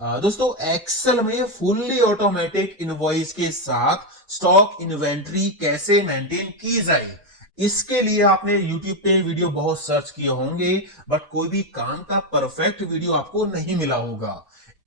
दोस्तों एक्सेल में fully automatic invoice के साथ स्टॉक इन्वेंट्री कैसे मेंटेन की जाए, इसके लिए आपने YouTube पे वीडियो बहुत सर्च किए होंगे, बट कोई भी काम का परफेक्ट वीडियो आपको नहीं मिला होगा।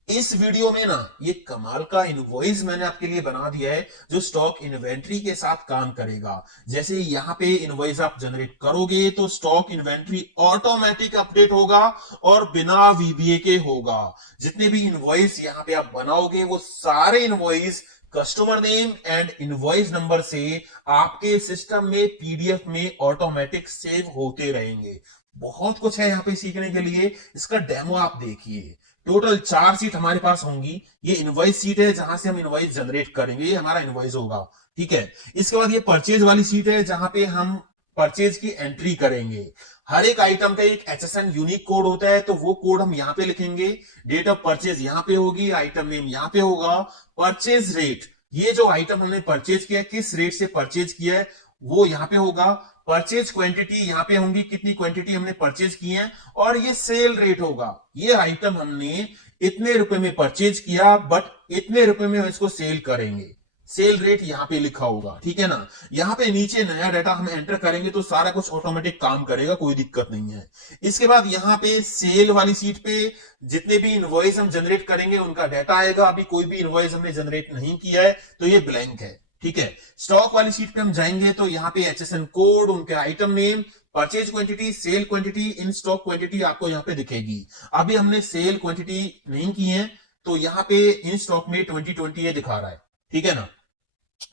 इस वीडियो में ना ये कमाल का इनवॉइस मैंने आपके लिए बना दिया है जो स्टॉक इन्वेंट्री के साथ काम करेगा। जैसे यहाँ पे इनवॉइस आप जनरेट करोगे तो स्टॉक इन्वेंट्री ऑटोमेटिक अपडेट होगा और बिना वीबीए के होगा। जितने भी इनवॉइस यहाँ पे आप बनाओगे वो सारे invoice customer name and invoice number से आपके सिस्टम में पीडीएफ में ऑटोमेटिक सेव होते रहेंगे। बहुत कुछ है यहाँ पे सीखने के लिए, इसका डेमो आप देखिए। टोटल 4 सीट हमारे पास होंगी। ये इनवॉइस सीट है जहां से हम इनवॉइस जनरेट करेंगे, ये हमारा इनवॉइस होगा। ठीक है, इसके बाद ये परचेज वाली सीट है जहां पे हम परचेज की एंट्री करेंगे। हर एक आइटम का एक एचएसएन यूनिक कोड होता है, तो वो कोड हम यहाँ पे लिखेंगे। डेट ऑफ परचेज यहाँ पे होगी, आइटम नेम यहाँ पे होगा, परचेज रेट, ये जो आइटम हमने परचेज किया है किस रेट से परचेज किया है वो यहाँ पे होगा। परचेज क्वांटिटी यहाँ पे होंगी, कितनी क्वांटिटी हमने परचेज की है, और ये सेल रेट होगा। ये आइटम हमने इतने रुपए में परचेज किया बट इतने रुपए में इसको सेल करेंगे, सेल रेट यहाँ पे लिखा होगा। ठीक है ना, यहाँ पे नीचे नया डाटा हम एंटर करेंगे तो सारा कुछ ऑटोमेटिक काम करेगा, कोई दिक्कत नहीं है। इसके बाद यहाँ पे सेल वाली सीट पे जितने भी इनवॉइस हम जनरेट करेंगे उनका डाटा आएगा। अभी कोई भी इनवॉइस हमने जनरेट नहीं किया है तो ये ब्लैंक है। ठीक है, स्टॉक वाली सीट पे हम जाएंगे तो यहाँ पे एचएसएन कोड, उनके item name, purchase quantity, sale quantity, in stock quantity आपको यहाँ पे दिखेगी। अभी हमने सेल क्वांटिटी नहीं की है तो यहाँ पे इन स्टॉक में 2020 ये दिखा रहा है। ठीक है ना,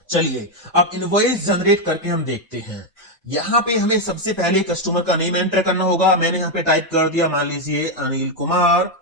चलिए अब इनवॉइस जनरेट करके हम देखते हैं। यहां पे हमें सबसे पहले कस्टमर का नेम एंटर करना होगा। मैंने यहां पे टाइप कर दिया, मान लीजिए अनिल कुमार,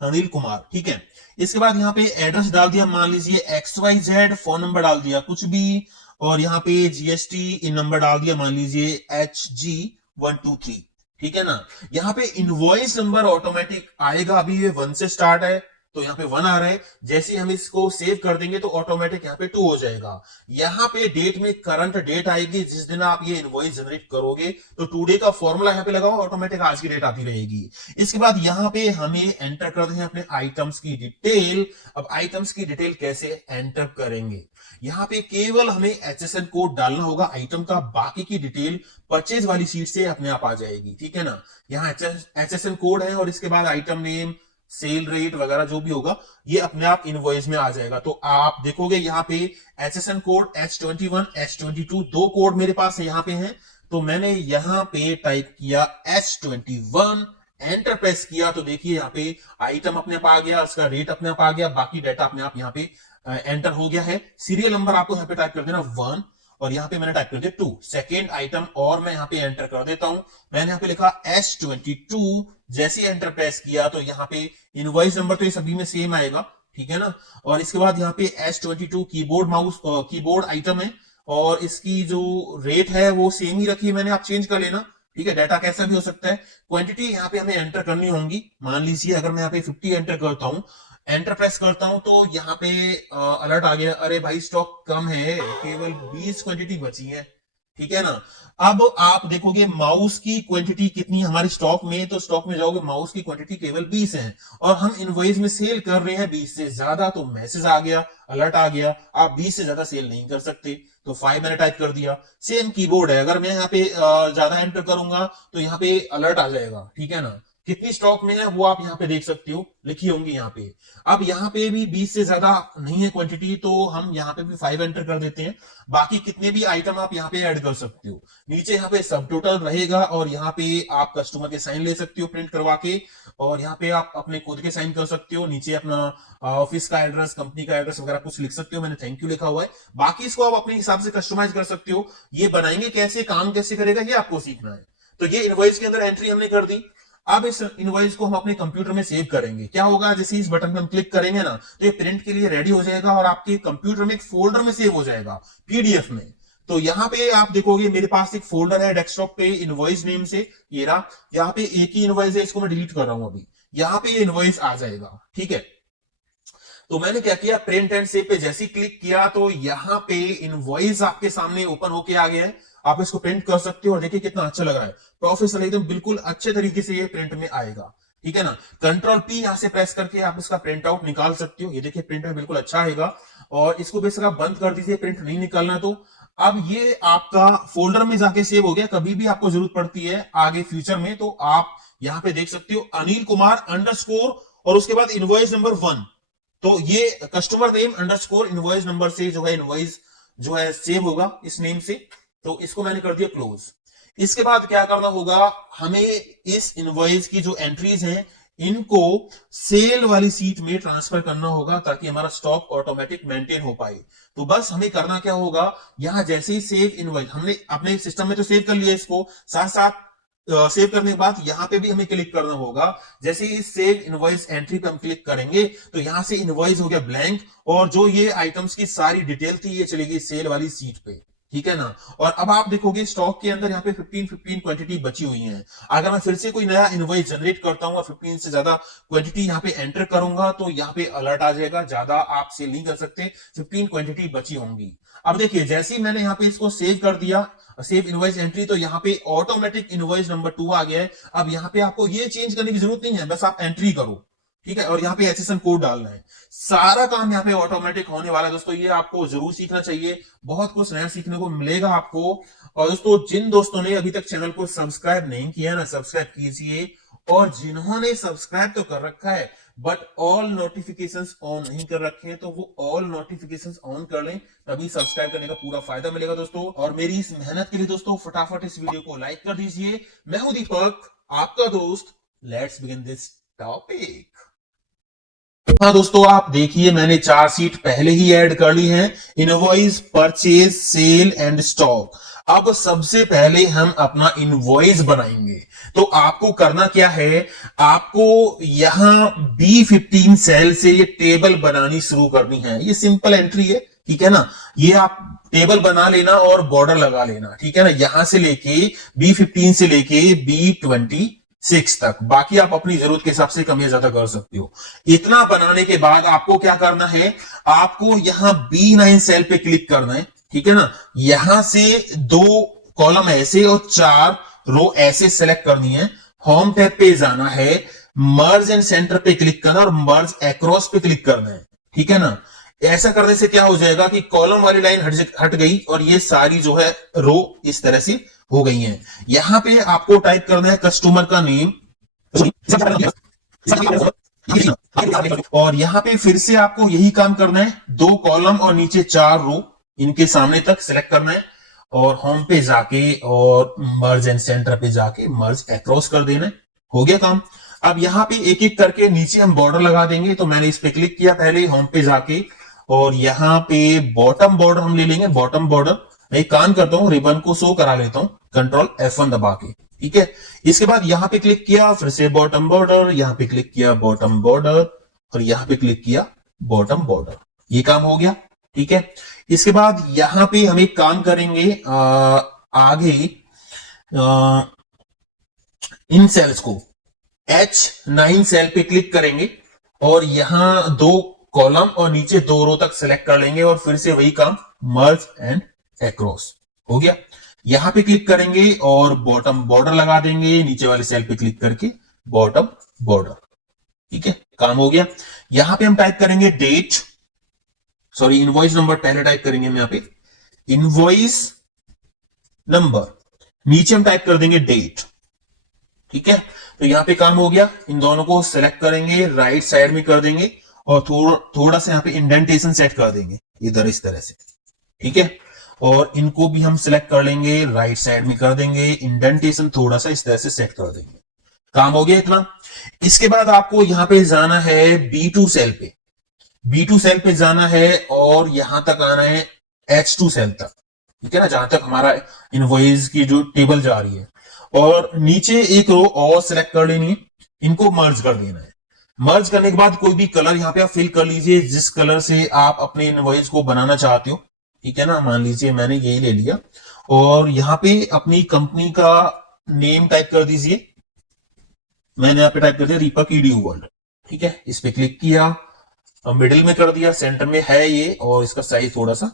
अनिल कुमार। ठीक है, इसके बाद यहाँ पे एड्रेस डाल दिया, मान लीजिए XYZ, फोन नंबर डाल दिया कुछ भी, और यहाँ पे जीएसटी इन नंबर डाल दिया, मान लीजिए HG123। ठीक है ना, यहाँ पे इनवॉइस नंबर ऑटोमेटिक आएगा। अभी ये 1 से स्टार्ट है तो यहाँ पे 1 आ रहा है। जैसे हम इसको सेव कर देंगे तो ऑटोमेटिक यहाँ पे 2 हो जाएगा। यहाँ पे डेट में करंट डेट आएगी, जिस दिन आप ये इनवॉइस जनरेट करोगे तो टुडे का फॉर्मूला यहाँ पे लगाओ, ऑटोमेटिक आज की डेट आती रहेगी। इसके बाद यहाँ पे हमें एंटर करते हैं अपने आइटम्स की डिटेल। अब आइटम्स की डिटेल कैसे एंटर करेंगे, यहाँ पे केवल हमें एचएसएन कोड डालना होगा आइटम का, बाकी की डिटेल परचेज वाली सीट से अपने आप आ जाएगी। ठीक है ना, यहाँ एचएसएन कोड है और इसके बाद आइटम नेम, सेल रेट वगैरह जो भी होगा ये अपने आप इनवॉइस में आ जाएगा। तो आप देखोगे यहाँ पे एचएसएन कोड H21, H22 दो कोड मेरे पास यहाँ पे हैं। तो मैंने यहाँ पे टाइप किया H21, एंटर प्रेस किया तो देखिए यहाँ पे आइटम अपने आप आ गया, उसका रेट अपने आप आ गया, बाकी डाटा अपने आप यहाँ पे एंटर हो गया है। सीरियल नंबर आपको यहाँ पे टाइप कर देना 1, और यहाँ पे मैंने टाइप कर दिया 2, सेकेंड आइटम, और मैं यहाँ पे एंटर कर देता हूं। मैंने यहाँ पे लिखा S22, जैसे एंटर प्रेस किया तो यहाँ पे इनवॉइस नंबर तो ये सभी में सेम आएगा। ठीक है ना, और इसके बाद यहाँ पे S22 keyboard mouse keyboard item है, और इसकी जो रेट है वो सेम ही रखी है मैंने, आप चेंज कर लेना। ठीक है, डाटा कैसा भी हो सकता है। क्वांटिटी यहाँ पे हमें एंटर करनी होंगी। मान लीजिए अगर मैं यहाँ पे 50 एंटर करता हूँ, एंटर प्रेस करता हूं तो यहाँ पे अलर्ट आ गया, अरे भाई स्टॉक कम है, केवल 20 क्वांटिटी बची है। ठीक है ना, अब आप देखोगे माउस की क्वांटिटी कितनी हमारे स्टॉक में, तो स्टॉक में जाओगे माउस की क्वांटिटी केवल 20 है, और हम इनवॉइस में सेल कर रहे हैं 20 से ज्यादा। तो मैसेज आ गया, अलर्ट आ गया, आप 20 से ज्यादा सेल नहीं कर सकते। तो 5 मैंने टाइप कर दिया। सेम कीबोर्ड है, अगर मैं यहाँ पे ज्यादा एंटर करूंगा तो यहाँ पे अलर्ट आ जाएगा। ठीक है ना, कितनी स्टॉक में है वो आप यहाँ पे देख सकते हो, लिखी होंगी यहाँ पे। अब यहाँ पे भी 20 से ज्यादा नहीं है क्वांटिटी, तो हम यहाँ पे भी 5 एंटर कर देते हैं। बाकी कितने भी आइटम आप यहाँ पे ऐड कर सकते हो। नीचे यहाँ पे सब टोटल रहेगा, और यहाँ पे आप कस्टमर के साइन ले सकते हो प्रिंट करवा के, और यहाँ पे आप अपने खुद के साइन कर सकते हो। नीचे अपना ऑफिस का एड्रेस, कंपनी का एड्रेस वगैरह कुछ लिख सकते हो, मैंने थैंक यू लिखा हुआ है। बाकी इसको आप अपने हिसाब से कस्टमाइज कर सकते हो। ये बनाएंगे कैसे, काम कैसे करेगा, ये आपको सीखना है। तो ये इनवॉइस के अंदर एंट्री हमने कर दी। अब इस इनवॉइस को हम अपने कंप्यूटर में सेव करेंगे। क्या होगा, जैसे इस बटन पे हम क्लिक करेंगे ना तो ये प्रिंट के लिए रेडी हो जाएगा, और आपके कंप्यूटर में एक फोल्डर में सेव हो जाएगा, पीडीएफ में। तो यहाँ पे आप देखोगे मेरे पास एक फोल्डर है डेस्कटॉप पे इनवॉइस नेम से, ये रहा। यहाँ पे एक ही इनवॉइस है, इसको मैं डिलीट कर रहा हूं अभी। यहाँ पे ये इनवॉइस आ जाएगा। ठीक है, तो मैंने क्या किया, प्रिंट एंड सेव पे जैसे क्लिक किया तो यहाँ पे इनवॉइस आपके सामने ओपन होके आ गया है। आप इसको प्रिंट कर सकते हो, और देखिए कितना अच्छा लग रहा है, प्रोफेशनल एकदम, बिल्कुल अच्छे तरीके से ये प्रिंट में आएगा। ठीक है ना। कंट्रोल पी यहां से प्रेस करके आप इसका प्रिंट आउट निकाल सकते हो। ये देखिए प्रिंट आउट बिल्कुल अच्छा आएगा। और इसको बेशक आप बंद कर दीजिए, प्रिंट नहीं निकालना तो। अब ये आपका फोल्डर में जाके सेव हो गया। कभी भी आपको जरूरत पड़ती है आगे फ्यूचर में तो आप यहां पे देख सकते हो अनिल कुमार अंडरस्कोर और उसके बाद इनवॉइस नंबर 1। तो ये customer name underscore invoice number से जो है इनवॉइस जो है सेव होगा इस नेम से। तो इसको मैंने कर दिया क्लोज। इसके बाद क्या करना होगा, हमें इस इनवॉइस की जो एंट्रीज हैं इनको सेल वाली सीट में ट्रांसफर करना होगा ताकि हमारा स्टॉक ऑटोमेटिक मेंटेन हो पाए। तो बस हमें करना क्या होगा, यहां जैसे ही सेव इनवॉइस हमने अपने सिस्टम में तो सेव कर लिया इसको, साथ साथ सेव करने के बाद यहां पे भी हमें क्लिक करना होगा। जैसे ही सेव इनवॉइस एंट्री पे हम क्लिक करेंगे तो यहां से इनवॉइस हो गया ब्लैंक और जो ये आइटम्स की सारी डिटेल थी ये चलेगी सेल वाली सीट पे, ठीक है ना। और अब आप देखोगे स्टॉक के अंदर यहाँ पे 15 क्वांटिटी बची हुई है। अगर मैं फिर से कोई नया इनवॉइस जनरेट करता हूँ 15 से ज्यादा क्वांटिटी यहाँ पे एंटर करूंगा तो यहाँ पे अलर्ट आ जाएगा, ज्यादा आप सेल नहीं कर सकते, 15 क्वांटिटी बची होंगी। अब देखिए जैसे ही मैंने यहाँ पे इसको सेव कर दिया, सेव इनवॉइस एंट्री, तो यहाँ पे ऑटोमेटिक इनवॉइस नंबर 2 आ गया है। अब यहाँ पे आपको ये चेंज करने की जरूरत नहीं है, बस आप एंट्री करो, ठीक है। और यहाँ पे एचएसएन कोड डालना है, सारा काम यहाँ पे ऑटोमेटिक होने वाला है दोस्तों। ये आपको जरूर सीखना चाहिए, बहुत कुछ नया सीखने को मिलेगा आपको। और दोस्तों जिन दोस्तों ने अभी तक चैनल को सब्सक्राइब नहीं किया ना, सब्सक्राइब कीजिए। और जिन्होंने सब्सक्राइब तो कर रखा है बट ऑल नोटिफिकेशंस ऑन नहीं कर रखे हैं तो वो ऑल नोटिफिकेशंस ऑन कर लें, तभी सब्सक्राइब करने का पूरा फायदा मिलेगा दोस्तों। और मेरी इस मेहनत के लिए दोस्तों फटाफट इस वीडियो को लाइक कर दीजिए। मैं हूं दीपक, आपका दोस्त। Let's begin this topic. हाँ दोस्तों आप देखिए मैंने 4 सीट पहले ही ऐड कर ली हैं, invoice, purchase, sale and stock. अब सबसे पहले हम अपना इनवॉइस बनाएंगे। तो आपको करना क्या है, आपको यहां B15 सेल से ये टेबल बनानी शुरू करनी है। ये सिंपल एंट्री है, ठीक है ना। ये आप टेबल बना लेना और बॉर्डर लगा लेना, ठीक है ना। यहां से लेके B15 से लेके B26 तक, बाकी आप अपनी जरूरत के हिसाब से कम या ज्यादा कर सकते हो। इतना बनाने के बाद आपको क्या करना है, आपको यहां B9 सेल पे क्लिक करना है, ठीक है ना। यहां से 2 कॉलम ऐसे और 4 रो ऐसे सेलेक्ट करनी है। होम टैब पे जाना है, मर्ज एंड सेंटर पे क्लिक करना और मर्ज अक्रॉस पे क्लिक करना है, ठीक है ना। ऐसा करने से क्या हो जाएगा कि कॉलम वाली लाइन हट गई और ये सारी जो है रो इस तरह से हो गई हैं। यहां पे आपको टाइप करना है कस्टमर का नेम और यहां पे फिर से आपको यही काम करना है, 2 कॉलम और नीचे 4 रो इनके सामने तक सिलेक्ट करना है और होम पे जाके और मर्ज एंड सेंटर पे जाके मर्ज अक्रॉस कर देना है। हो गया काम। अब यहां पे एक एक करके नीचे हम बॉर्डर लगा देंगे। तो मैंने इस पे क्लिक किया पहले होम पे जाके और यहां पे बॉटम बॉर्डर हम ले लेंगे। बॉटम बॉर्डर मैं एक काम करता हूं, रिबन को शो करा लेता हूं कंट्रोल F1 दबा के, ठीक है। इसके बाद यहां पे क्लिक किया, फिर से बॉटम बॉर्डर, यहां पे क्लिक किया बॉटम बॉर्डर और यहां पे क्लिक किया बॉटम बॉर्डर। ये काम हो गया, ठीक है। इसके बाद यहां पे हम एक काम करेंगे, आगे इन सेल्स को H9 सेल पे क्लिक करेंगे और यहां 2 कॉलम और नीचे 2 रो तक सिलेक्ट कर लेंगे और फिर से वही काम मर्ज एंड अक्रॉस। हो गया। यहां पे क्लिक करेंगे और बॉटम बॉर्डर लगा देंगे, नीचे वाले सेल पे क्लिक करके बॉटम बॉर्डर, ठीक है। काम हो गया। यहां पे हम टाइप करेंगे डेट, सॉरी इनवॉइस नंबर पहले टाइप करेंगे हम, यहां पे इनवॉइस नंबर, नीचे हम टाइप कर देंगे डेट, ठीक है। तो यहां पे काम हो गया। इन दोनों को सिलेक्ट करेंगे, राइट साइड में कर देंगे और थोड़ा सा यहां पे इंडेंटेशन सेट कर देंगे इधर इस तरह से, ठीक है। और इनको भी हम सिलेक्ट कर लेंगे, राइट साइड में कर देंगे, इंडेंटेशन थोड़ा सा इस तरह से सेट कर देंगे। काम हो गया इतना। इसके बाद आपको यहां पे जाना है B2 सेल पे, B2 सेल पे जाना है और यहां तक आना है H2 सेल तक, ठीक है ना, जहां तक हमारा इनवॉइस की जो टेबल जा रही है। और नीचे एक रो और सिलेक्ट कर लेनी है, इनको मर्ज कर देना है। मर्ज करने के बाद कोई भी कलर यहां पे आप फिल कर लीजिए जिस कलर से आप अपने इनवॉइस को बनाना चाहते हो, ठीक है ना। मान लीजिए मैंने यही ले लिया और यहां पे अपनी कंपनी का नेम टाइप कर दीजिए। मैंने यहां पे टाइप कर दिया दीपक ईडीयू वर्ल्ड, ठीक है। इस पे क्लिक किया, मिडिल में कर दिया, सेंटर में है ये और इसका साइज थोड़ा सा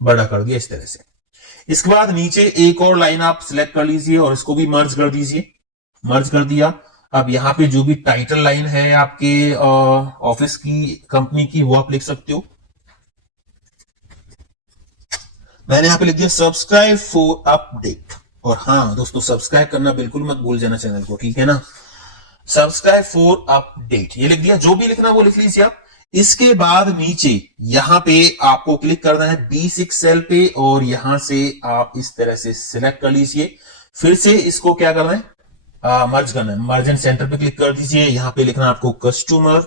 बड़ा कर दिया इस तरह से। इसके बाद नीचे एक और लाइन आप सिलेक्ट कर लीजिए और इसको भी मर्ज कर दीजिए। मर्ज कर दिया अब यहाँ पे जो भी टाइटल लाइन है आपके ऑफिस की, कंपनी की, वो आप लिख सकते हो। मैंने यहाँ पे लिख दिया सब्सक्राइब फॉर अपडेट। और हाँ दोस्तों, सब्सक्राइब करना बिल्कुल मत भूल जाना चैनल को, ठीक है ना। सब्सक्राइब फॉर अपडेट ये लिख दिया, जो भी लिखना वो लिख लीजिए आप। इसके बाद नीचे यहां पे आपको क्लिक करना है B6 सेल पे, और यहां से आप इस तरह से सिलेक्ट कर लीजिए। फिर से इसको क्या करना है, मर्ज करना है। मर्ज एंड सेंटर पे क्लिक कर दीजिए। यहां पे लिखना है आपको कस्टमर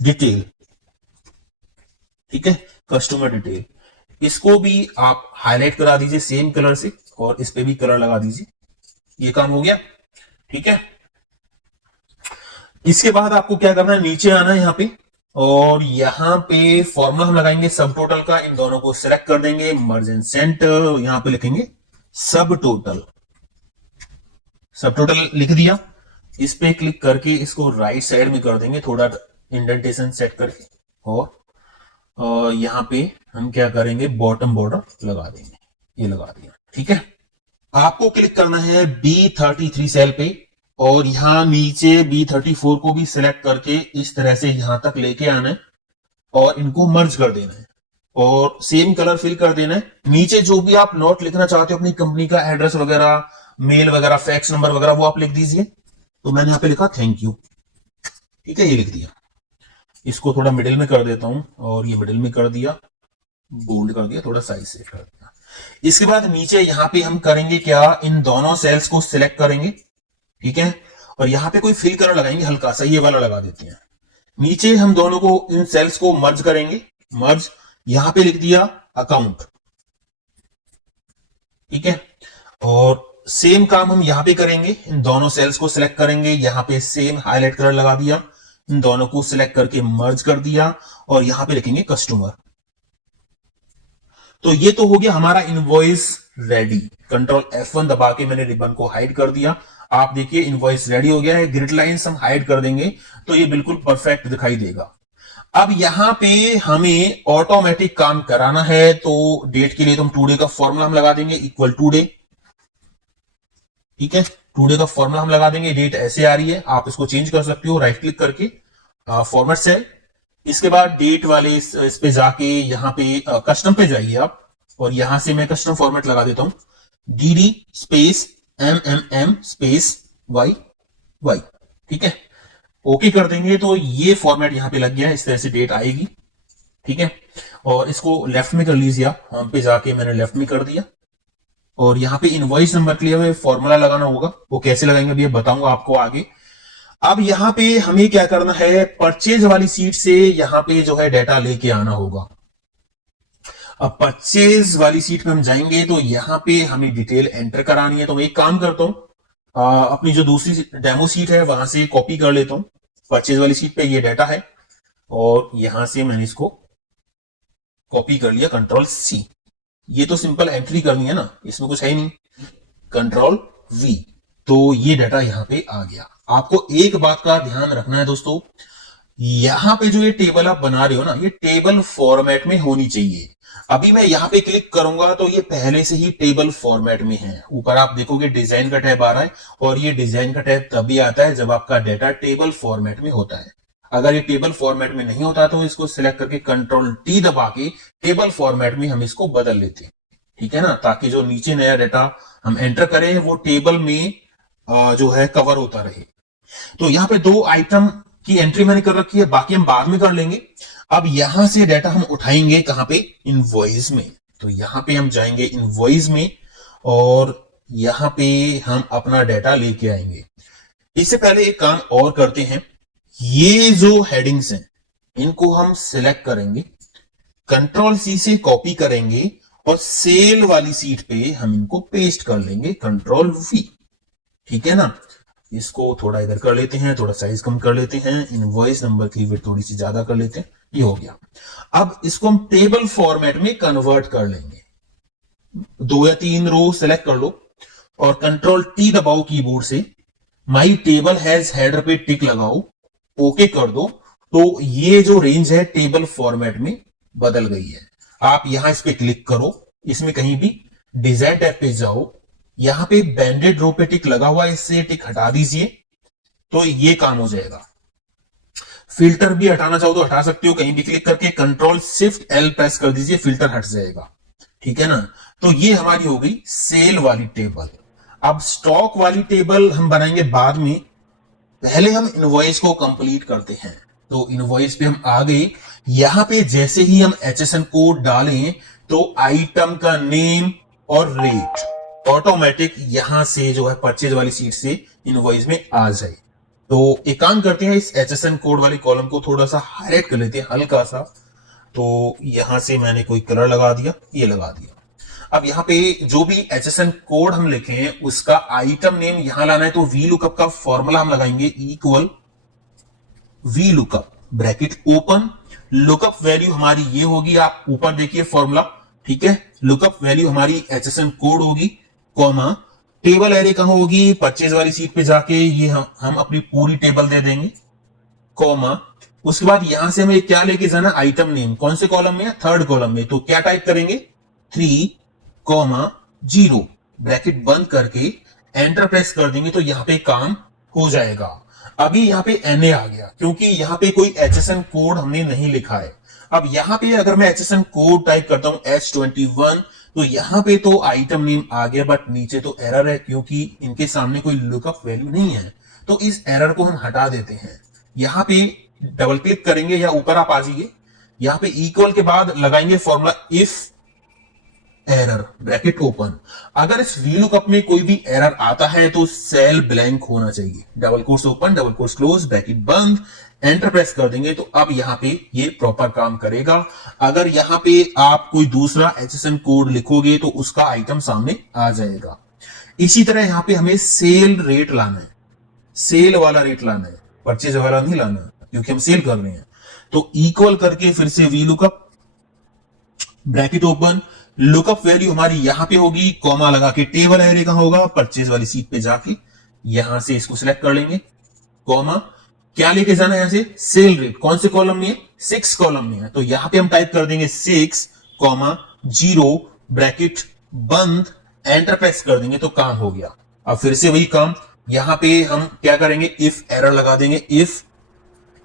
डिटेल, ठीक है, कस्टमर डिटेल। इसको भी आप हाईलाइट करा दीजिए सेम कलर से, और इस पे भी कलर लगा दीजिए। ये काम हो गया, ठीक है। इसके बाद आपको क्या करना है, नीचे आना है यहां पे, और यहां पे फॉर्मूला हम लगाएंगे सब टोटल का। इन दोनों को सिलेक्ट कर देंगे, मर्ज एंड सेंटर, यहां पे लिखेंगे सब टोटल। सब टोटल लिख दिया। इस पे क्लिक करके इसको राइट साइड में कर देंगे, थोड़ा इंडेंटेशन सेट करके, और यहां पे हम क्या करेंगे, बॉटम बॉर्डर लगा देंगे। ये लगा दिया, ठीक है। आपको क्लिक करना है B33 सेल पे, और यहां नीचे B34 को भी सिलेक्ट करके इस तरह से यहां तक लेके आना है, और इनको मर्ज कर देना है, और सेम कलर फिल कर देना है। नीचे जो भी आप नोट लिखना चाहते हो अपनी कंपनी का, एड्रेस वगैरह, मेल वगैरह, फैक्स नंबर वगैरह, वो आप लिख दीजिए। तो मैंने यहां पे लिखा थैंक यू, ठीक है, ये लिख दिया। इसको थोड़ा मिडिल में कर देता हूं, और ये मिडिल में कर दिया, बोल्ड कर दिया, थोड़ा साइज से कर दिया। इसके बाद नीचे यहां पे हम करेंगे क्या, इन दोनों सेल्स को सिलेक्ट करेंगे, ठीक है, और यहां पे कोई फिल कलर लगाएंगे, हल्का सा ये वाला लगा देते हैं। नीचे हम दोनों को, इन सेल्स को मर्ज करेंगे, मर्ज, यहां पे लिख दिया अकाउंट, ठीक है। और सेम काम हम यहां पे करेंगे, इन दोनों सेल्स को सिलेक्ट करेंगे, यहां पे सेम हाईलाइट कलर लगा दिया, इन दोनों को सिलेक्ट करके मर्ज कर दिया, और यहां पे लिखेंगे कस्टमर। तो ये तो हो गया हमारा इनवॉइस रेडी। कंट्रोल F1 दबा के मैंने रिबन को हाइड कर दिया। आप देखिए इनवॉइस रेडी हो गया है। ग्रिड लाइंस हम हाइड कर देंगे तो ये बिल्कुल परफेक्ट दिखाई देगा। अब यहां पे हमें ऑटोमेटिक काम कराना है, तो डेट के लिए तो हम टुडे का फॉर्मूला हम लगा देंगे, इक्वल टू डे, ठीक है। टुडे का फॉर्मूला हम लगा देंगे, डेट ऐसे आ रही है, आप इसको चेंज कर सकते हो राइट क्लिक करके, फॉर्मेट सेल। इसके बाद डेट वाले इस पे जाके यहां पे कस्टम पे जाइए आप, और यहां से मैं कस्टम फॉर्मेट लगा देता हूं, DD space MMM space Y Y, ठीक है। ओके कर देंगे तो ये फॉर्मेट यहां पे लग गया है, इस तरह से डेट आएगी, ठीक है। और इसको लेफ्ट में कर लीजिए आप, होम पे जाके मैंने लेफ्ट में कर दिया, और यहां पे इनवॉइस नंबर के लिए हमें फॉर्मूला लगाना होगा, वो कैसे लगाएंगे अभी बताऊंगा आपको आगे। अब यहां पे हमें क्या करना है, परचेज वाली सीट से यहां पे जो है डाटा लेके आना होगा। अब परचेज वाली सीट पे हम जाएंगे तो यहां पे हमें डिटेल एंटर करानी है। तो मैं एक काम करता हूं, अपनी जो दूसरी डेमो सीट है वहां से कॉपी कर लेता हूं। परचेज वाली सीट पे ये डाटा है, और यहां से मैंने इसको कॉपी कर लिया, कंट्रोल C। ये तो सिंपल एंट्री करनी है ना, इसमें कुछ है ही नहीं, कंट्रोल V। तो ये डाटा यहां पे आ गया। आपको एक बात का ध्यान रखना है दोस्तों, यहां पे जो ये टेबल आप बना रहे हो ना, ये टेबल फॉर्मेट में होनी चाहिए। अभी मैं यहां पे क्लिक करूंगा तो ये पहले से ही टेबल फॉर्मेट में है। ऊपर आप देखोगे डिजाइन का टैब आ रहा है, और ये डिजाइन का टैब तभी आता है जब आपका डाटा टेबल फॉर्मेट में होता है। अगर ये टेबल फॉर्मेट में नहीं होता तो इसको सिलेक्ट करके कंट्रोल T दबा के टेबल फॉर्मेट में हम इसको बदल लेते हैं, ठीक है ना, ताकि जो नीचे नया डाटा हम एंटर करें वो टेबल में जो है कवर होता रहे। तो यहां पे 2 आइटम की एंट्री मैंने कर रखी है, बाकी हम बाद में कर लेंगे। अब यहां से डाटा हम उठाएंगे कहां पे, इनवॉइस में। तो यहां पे हम जाएंगे इनवॉइस में, और यहां पे हम अपना डाटा लेके आएंगे। इससे पहले एक काम और करते हैं, ये जो हेडिंग्स हैं इनको हम सिलेक्ट करेंगे, कंट्रोल C से कॉपी करेंगे, और सेल वाली सीट पे हम इनको पेस्ट कर लेंगे, कंट्रोल V, ठीक है ना। इसको थोड़ा इधर कर लेते हैं, थोड़ा साइज कम कर लेते हैं, इनवॉइस नंबर की विड्थ थोड़ी सी ज्यादा कर लेते हैं, ये हो गया। अब इसको हम टेबल फॉर्मेट में कन्वर्ट कर लेंगे। 2 या 3 रो सेलेक्ट कर लो, और कंट्रोल T दबाओ कीबोर्ड से, माई टेबल हैज हेडर पे टिक लगाओ, ओके कर दो। तो ये जो रेंज है टेबल फॉर्मेट में बदल गई है। आप यहां इस पे क्लिक करो, इसमें कहीं भी डिजाइन टैब पे जाओ, यहां पे बैंडेड रो पे टिक लगा हुआ है, इससे टिक हटा दीजिए तो ये काम हो जाएगा। फिल्टर भी हटाना चाहो तो हटा सकते हो, कहीं भी क्लिक करके कंट्रोल शिफ्ट एल प्रेस कर दीजिए, फिल्टर हट जाएगा। ठीक है ना। तो ये हमारी हो गई सेल वाली टेबल। अब स्टॉक वाली टेबल हम बनाएंगे बाद में, पहले हम इनवॉइस को कंप्लीट करते हैं। तो इनवॉइस पे हम आ गए, यहां पे जैसे ही हम HSN कोड डालें तो आइटम का नेम और रेट ऑटोमेटिक यहां से जो है परचेज वाली सीट से इनवॉइस में आ जाए। तो एक काम करते हैं, इस HSN कोड वाली कॉलम को थोड़ा सा हाईलाइट कर लेते हैं हल्का सा। तो यहां से मैंने कोई कलर लगा दिया, ये लगा दिया। अब यहाँ पे जो भी HSN कोड हम लिखे हैं उसका आइटम नेम यहां लाना है, तो वी लुकअप का फॉर्मूला हम लगाएंगे equal V lookup bracket open, lookup value हमारी ये होगी, आप ऊपर देखिए फॉर्मूला। ठीक है, लुकअप वैल्यू हमारी HSN कोड होगी, कॉमा टेबल एरे कहां होगी, परचेज वाली सीट पे जाके ये हम अपनी पूरी टेबल दे देंगे, कॉमा उसके बाद यहां से हमें क्या लेके जाना, आइटम नेम कौन से कॉलम में है, थर्ड कॉलम में। तो क्या टाइप करेंगे 3,0 ब्रैकेट बंद करके एंटर प्रेस कर देंगे तो यहां पे काम हो जाएगा। अभी यहां पे NA आ गया क्योंकि यहां पे कोई HSN कोड हमने नहीं लिखा है। अब यहां पे अगर मैं HSN कोड टाइप करता हूं H21 तो यहां पे तो आइटम नेम आ गया, बट नीचे तो एरर है क्योंकि इनके सामने कोई लुकअप वैल्यू नहीं है। तो इस एरर को हम हटा देते हैं। यहां पे डबल क्लिक करेंगे या ऊपर आप आ जाइए, यहां पे इक्वल के बाद लगाएंगे formula if error bracket open. अगर इस वीलुकअप में कोई भी एरर आता है तो सेल ब्लैंक होना चाहिए, double quotes open double quotes close bracket बंद, एंटर प्रेस कर देंगे तो अब यहां पे ये प्रॉपर काम करेगा। अगर यहां पे आप कोई दूसरा HSN कोड लिखोगे तो उसका आइटम सामने आ जाएगा। इसी तरह यहां पे हमें सेल रेट लाना है, सेल वाला रेट लाना है, परचेज वाला नहीं लाना क्योंकि हम सेल कर रहे हैं। तो इक्वल करके फिर से VLOOKUP bracket open, lookup value हमारी यहां पे होगी, कॉमा लगा के टेबल एरे कहां होगा, परचेज वाली सीट पे जाके यहां से इसको सिलेक्ट कर लेंगे, कॉमा क्या लेके जाना है यहां से, सेल रेट कौन से कॉलम में है, 6 कॉलम में है। तो यहां पे हम टाइप कर देंगे 6,0 ब्रैकेट बंद, एंटर प्रेस कर देंगे तो काम हो गया। अब फिर से वही काम, यहां पे हम क्या करेंगे, इफ एरर लगा देंगे, if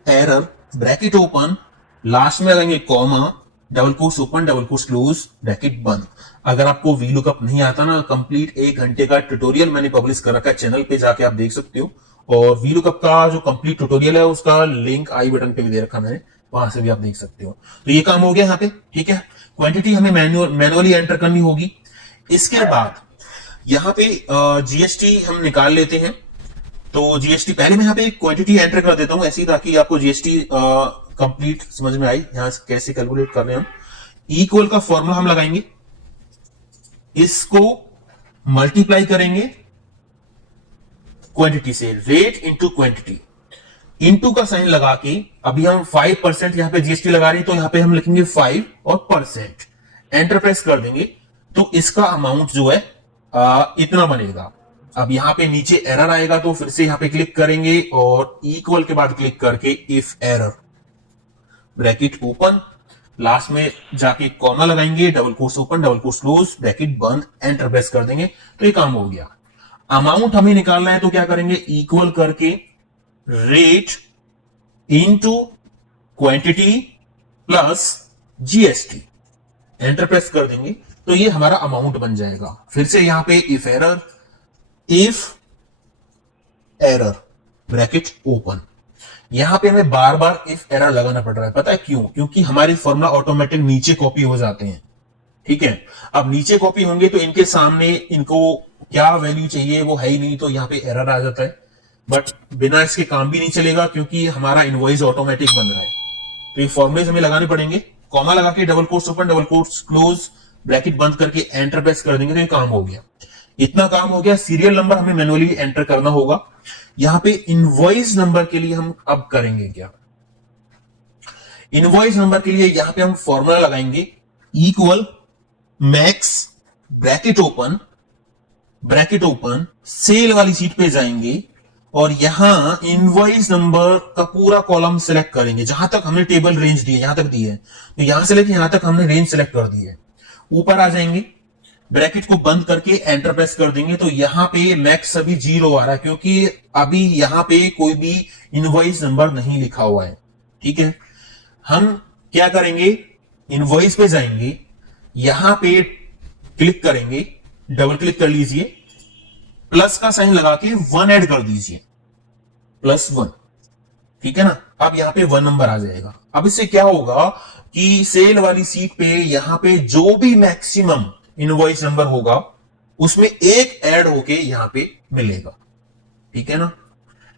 error bracket open, last में लगाएंगे comma double quotes open double quotes close bracket बंद। अगर आपको वीलुकअप नहीं आता ना, कंप्लीट 1 घंटे का ट्यूटोरियल मैंने पब्लिश कर रखा है, चैनल पे जाके आप देख सकते हो। और वीलुकअप का जो कंप्लीट ट्यूटोरियल है उसका लिंक आई बटन पे भी दे रखा मैंने, वहां से भी आप देख सकते हो। तो ये काम हो गया यहाँ पे। ठीक है, क्वांटिटी हमें मैनुअली एंटर करनी होगी। इसके बाद यहाँ पे GST हम निकाल लेते हैं। तो GST पहले मैं यहाँ पे क्वांटिटी एंटर कर देता हूं ऐसी, ताकि आपको GST कंप्लीट समझ में आई, यहां से कैसे कैलकुलेट कर रहे हैं हम। इक्वल का फॉर्मूला हम लगाएंगे, इसको मल्टीप्लाई करेंगे क्वांटिटी से, रेट इंटू क्वांटिटी, इंटू का साइन लगा के अभी हम 5% यहां पे GST लगा रहे हैं तो यहां पे हम लिखेंगे 5 और परसेंट, एंटर प्रेस कर देंगे तो इसका अमाउंट जो है इतना बनेगा। अब यहां पे नीचे एरर आएगा तो फिर से यहां पे क्लिक करेंगे और इक्वल के बाद क्लिक करके if error bracket open, last में जाके कॉमा लगाएंगे, double quotes open double quotes close bracket बंद, एंटर प्रेस कर देंगे तो ये काम हो गया। अमाउंट हमें निकालना है तो क्या करेंगे, इक्वल करके rate into quantity plus GST, enter press कर देंगे तो ये हमारा अमाउंट बन जाएगा। फिर से यहां पे इफ एरर ब्रैकेट ओपन, यहां पे हमें बार बार इफ एरर लगाना पड़ रहा है, पता है क्यों, क्योंकि हमारे फॉर्मूला ऑटोमेटिक नीचे कॉपी हो जाते हैं। ठीक है, अब नीचे कॉपी होंगे तो इनके सामने इनको क्या वैल्यू चाहिए वो है ही नहीं, तो यहां पे एरर आ जाता है। बट बिना इसके काम भी नहीं चलेगा क्योंकि हमारा इनवॉइस ऑटोमेटिक बन रहा है। तो ये फॉर्मूले हमें लगाने पड़ेंगे, कॉमा लगा के double quotes open double quotes close bracket बंद करके एंटर प्रेस कर देंगे तो ये काम हो गया। इतना काम हो गया। सीरियल नंबर हमें मैनुअली एंटर करना होगा। यहां पे इनवॉइस नंबर के लिए हम अब करेंगे क्या, इनवॉइस नंबर के लिए यहां पे हम फॉर्मूला लगाएंगे, equal max bracket open sale वाली सीट पे जाएंगे और यहां इनवॉइस नंबर का पूरा कॉलम सिलेक्ट करेंगे, जहां तक हमने टेबल रेंज दी है यहां तक दी है, तो यहां से लेके यहां तक हमने रेंज सिलेक्ट कर दी है। ऊपर आ जाएंगे, ब्रैकेट को बंद करके एंटर प्रेस कर देंगे तो यहां पे मैक्स अभी 0 आ रहा है, क्योंकि अभी यहां पे कोई भी इनवॉइस नंबर नहीं लिखा हुआ है। ठीक है, हम क्या करेंगे, इनवॉइस पे जाएंगे, यहां पे क्लिक करेंगे, डबल क्लिक कर लीजिए, प्लस का साइन लगा के 1 ऐड कर दीजिए, +1। ठीक है ना, अब यहां पे 1 नंबर आ जाएगा। अब इससे क्या होगा कि सेल वाली सीट पे यहां पे जो भी मैक्सिमम इनवॉइस नंबर होगा उसमें एक ऐड होके यहां पे मिलेगा। ठीक है ना,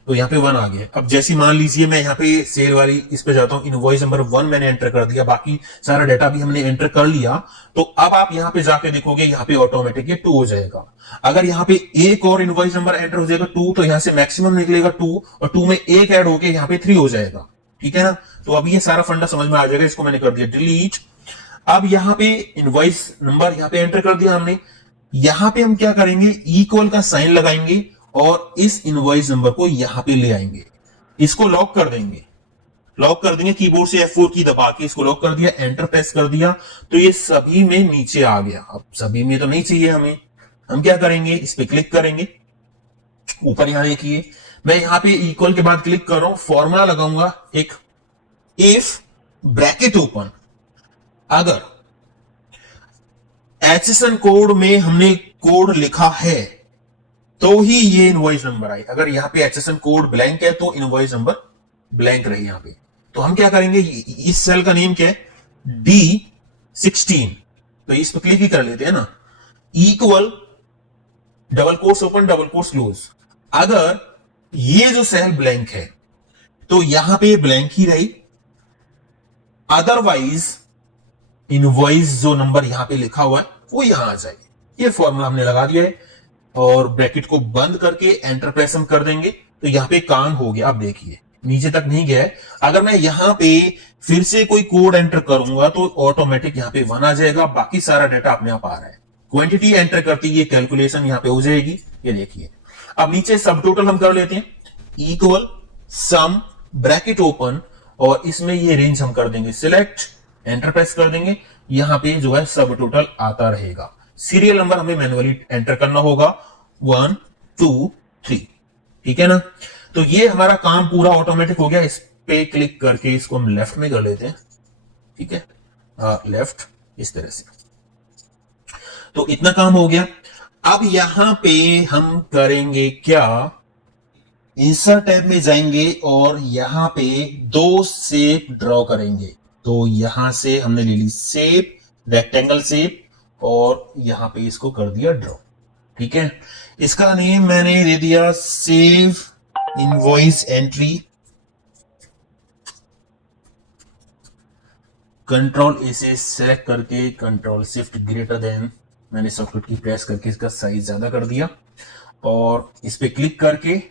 तो यहां पे 1 आ गया। अब जैसे मान लीजिए मैं यहां पे सेल वाली इस पे जाता हूं, इनवॉइस नंबर 1 मैंने एंटर कर दिया, बाकी सारा डाटा भी हमने एंटर कर लिया, तो अब आप यहां पे जाके देखोगे यहां पे ऑटोमेटिक ये 2 हो जाएगा। अगर यहां पे एक और इनवॉइस नंबर एंटर हो जाएगा 2, तो यहां से मैक्सिमम निकलेगा 2 और 2 में एक ऐड होके यहां पे 3 हो जाएगा। ठीक है ना, तो अब ये सारा फंडा समझ में आ जाएगा। इसको मैंने कर दिया डिलीट। अब यहां पे इनवॉइस नंबर यहां पे एंटर कर दिया हमने, यहां पे हम क्या करेंगे, इक्वल का साइन लगाएंगे और इस इनवॉइस नंबर को यहां पे ले आएंगे, इसको लॉक कर देंगे। लॉक कर देंगे कीबोर्ड से F4 की दबा के, इसको लॉक कर दिया, एंटर प्रेस कर दिया, तो ये सभी में नीचे आ गया। अब सभी में तो नहीं चाहिए हमें, हम क्या करेंगे, इस पे क्लिक करेंगे, ऊपर यहां देखिए मैं यहां पे इक्वल के बाद क्लिक कर रहा हूं, फॉर्मूला लगाऊंगा एक, इफ ब्रैकेट ओपन, अगर एचएसएन कोड में हमने कोड लिखा है तो ही ये इनवॉइस नंबर आए। अगर यहां पे एचएसएन कोड ब्लैंक है तो इनवॉइस नंबर ब्लैंक रहे यहां पे। तो हम क्या करेंगे, इस सेल का नेम क्या है, D16, तो इस पर क्लिक ही कर लेते हैं ना, equal double quotes open double quotes close. अगर ये जो सेल ब्लैंक है तो यहां पे ब्लैंक ही रही, अदरवाइज इनवॉइस जो नंबर यहां पे लिखा हुआ है वो यहां आ जाएगी। ये फॉर्मूला हमने लगा दिया है और ब्रैकेट को बंद करके एंटर प्रेस हम कर देंगे तो यहां पे काम हो गया। अब देखिए नीचे तक नहीं गया है, अगर मैं यहां पे फिर से कोई कोड एंटर करूंगा तो ऑटोमेटिक यहां पे 1 आ जाएगा, बाकी सारा डाटा अपने आप आ रहा है। क्वांटिटी एंटर करती है, कैलकुलेशन यहां पे हो जाएगी, ये देखिए। अब नीचे सब टोटल हम कर लेते हैं, इक्वल सम ब्रैकेट ओपन, और इसमें ये रेंज हम कर देंगे सिलेक्ट, एंटर प्रेस कर देंगे, यहां पे जो है सब टोटल आता रहेगा। सीरियल नंबर हमें मैन्युअली एंटर करना होगा 1 2 3। ठीक है ना, तो ये हमारा काम पूरा ऑटोमेटिक हो गया। इस पे क्लिक करके इसको हम लेफ्ट में कर लेते हैं। ठीक है, लेफ्ट इस तरह से, तो इतना काम हो गया। अब यहां पे हम करेंगे क्या, इंसर्ट टैब में जाएंगे और यहां पे 2 शेप ड्रॉ करेंगे। तो यहां से हमने ले ली शेप, रेक्टेंगल शेप, और यहां पे इसको कर दिया ड्रॉ। ठीक है, इसका नेम मैंने दे दिया सेव इनवॉइस एंट्री, कंट्रोल ए से सेलेक्ट करके कंट्रोल शिफ्ट ग्रेटर देन, मैंने शॉर्टकट की प्रेस करके इसका साइज ज्यादा कर दिया, और इस पे क्लिक करके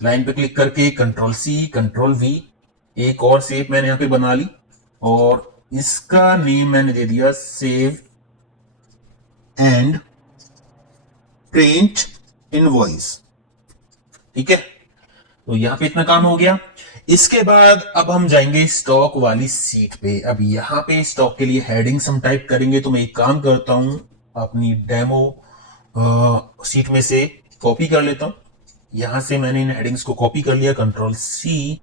लाइन पे क्लिक करके कंट्रोल सी कंट्रोल वी, एक और शेप मैंने यहां पे बना ली और इसका नेम मैंने दे दिया सेव एंड प्रिंट इनवॉइस। ठीक है, तो यहां पे इतना काम हो गया। इसके बाद अब हम जाएंगे स्टॉक वाली सीट पे। अब यहां पे स्टॉक के लिए हेडिंग्स हम टाइप करेंगे, तो मैं एक काम करता हूं, अपनी डेमो सीट में से कॉपी कर लेता हूं। यहां से मैंने इन हेडिंग्स को कॉपी कर लिया, कंट्रोल सी,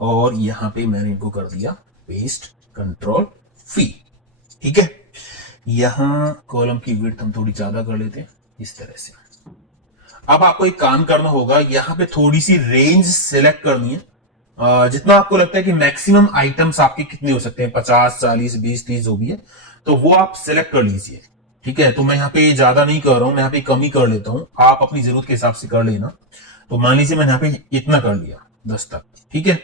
और यहां पे मैंने इनको कर दिया पेस्ट, कंट्रोल वी। ठीक है, यहां कॉलम की विड्थ हम थोड़ी ज्यादा कर लेते हैं इस तरह से। अब आपको एक काम करना होगा, यहां पे थोड़ी सी रेंज सिलेक्ट करनी है, जितना आपको लगता है कि मैक्सिमम आइटम्स आपके कितने हो सकते हैं, 50 40 20 30 जो भी है, तो वो आप सिलेक्ट कर लीजिए। ठीक है, तो मैं यहाँ पे ज्यादा नहीं कर रहा हूं, मैं यहाँ पे कम ही कर लेता हूं, आप अपनी जरूरत के हिसाब से कर लेना। तो मान लीजिए मैंने यहाँ पे इतना कर लिया 10 तक। ठीक है,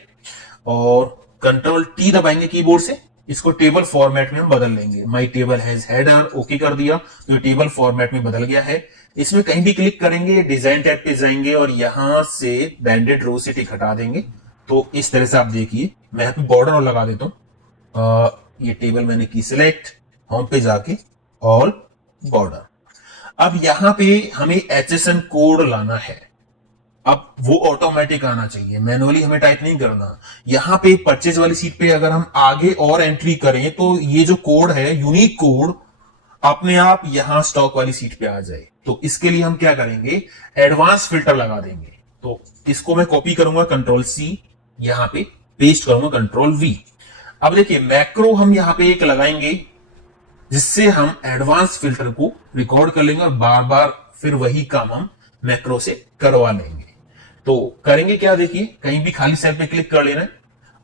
और कंट्रोल टी दबाएंगे कीबोर्ड से, इसको टेबल फॉर्मेट में हम बदल लेंगे। माई टेबल हैज हेडर, ओके कर दिया, तो ये टेबल फॉर्मेट में बदल गया है। इसमें कहीं भी क्लिक करेंगे, डिजाइन टैब पे जाएंगे और यहां से बैंडेड रो से टिक हटा देंगे। तो इस तरह से आप देखिए, मैं यहाँ पे बॉर्डर और लगा देता हूं। ये टेबल मैंने की सिलेक्ट, होम पे जाके ऑल बॉर्डर। अब यहां पे हमें HSN कोड लाना है, अब वो ऑटोमेटिक आना चाहिए, मैनुअली हमें टाइप नहीं करना। यहां पे परचेज वाली सीट पे अगर हम आगे और एंट्री करें तो ये जो कोड है यूनिक कोड, अपने आप यहां स्टॉक वाली सीट पे आ जाए। तो इसके लिए हम क्या करेंगे, एडवांस फिल्टर लगा देंगे। तो इसको मैं कॉपी करूंगा, कंट्रोल सी, यहां पे पेस्ट करूंगा, कंट्रोल वी। अब देखिए मैक्रो हम यहां पे एक लगाएंगे जिससे हम एडवांस फिल्टर को रिकॉर्ड कर लेंगे और बार बार फिर वही काम हम मैक्रो से करवा लेंगे। तो करेंगे क्या, देखिए कहीं भी खाली सेल पे क्लिक कर लेना है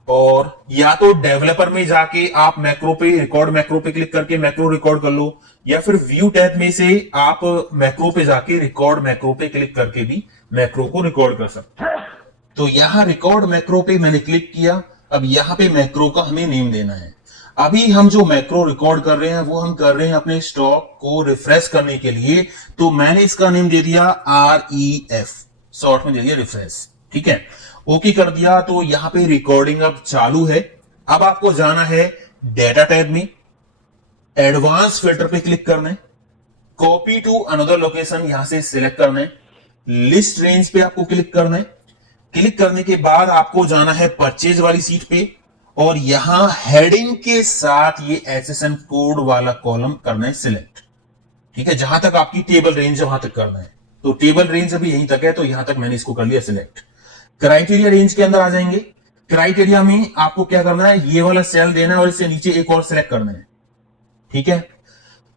और या तो डेवलपर में जाके आप मैक्रो पे, रिकॉर्ड मैक्रो पे क्लिक करके मैक्रो रिकॉर्ड कर लो, या फिर व्यू टैब में से आप मैक्रो पे जाके रिकॉर्ड मैक्रो पे क्लिक करके भी मैक्रो को रिकॉर्ड कर सकते हैं। तो यहां रिकॉर्ड मैक्रो पे मैंने क्लिक किया। अब यहां पे मैक्रो का हमें नेम देना है। अभी हम जो मैक्रो रिकॉर्ड कर रहे हैं वो हम कर रहे हैं अपने स्टॉक को रिफ्रेश करने के लिए। तो मैंने इसका नेम दे दिया REF, शॉर्ट में दे दिया रिफ्रेश। ठीक है, ओके कर दिया। तो यहां पे रिकॉर्डिंग अब चालू है। अब आपको जाना है डेटा टैब में, एडवांस फिल्टर पे क्लिक करना है, कॉपी टू अनदर लोकेशन यहां से सिलेक्ट करना है, लिस्ट रेंज पे आपको क्लिक करना है। क्लिक करने के बाद आपको जाना है परचेज वाली सीट पे और यहां हेडिंग के साथ ये SSN कोड वाला कॉलम करना है सिलेक्ट। ठीक है, जहां तक आपकी टेबल रेंज है वहां तक करना है। तो टेबल रेंज अभी यहीं तक है, तो यहां तक मैंने इसको कर लिया सिलेक्ट। क्राइटेरिया रेंज के अंदर आ जाएंगे। क्राइटेरिया में आपको क्या करना है, ये वाला सेल देना है और इससे नीचे एक और सिलेक्ट करना है। ठीक है,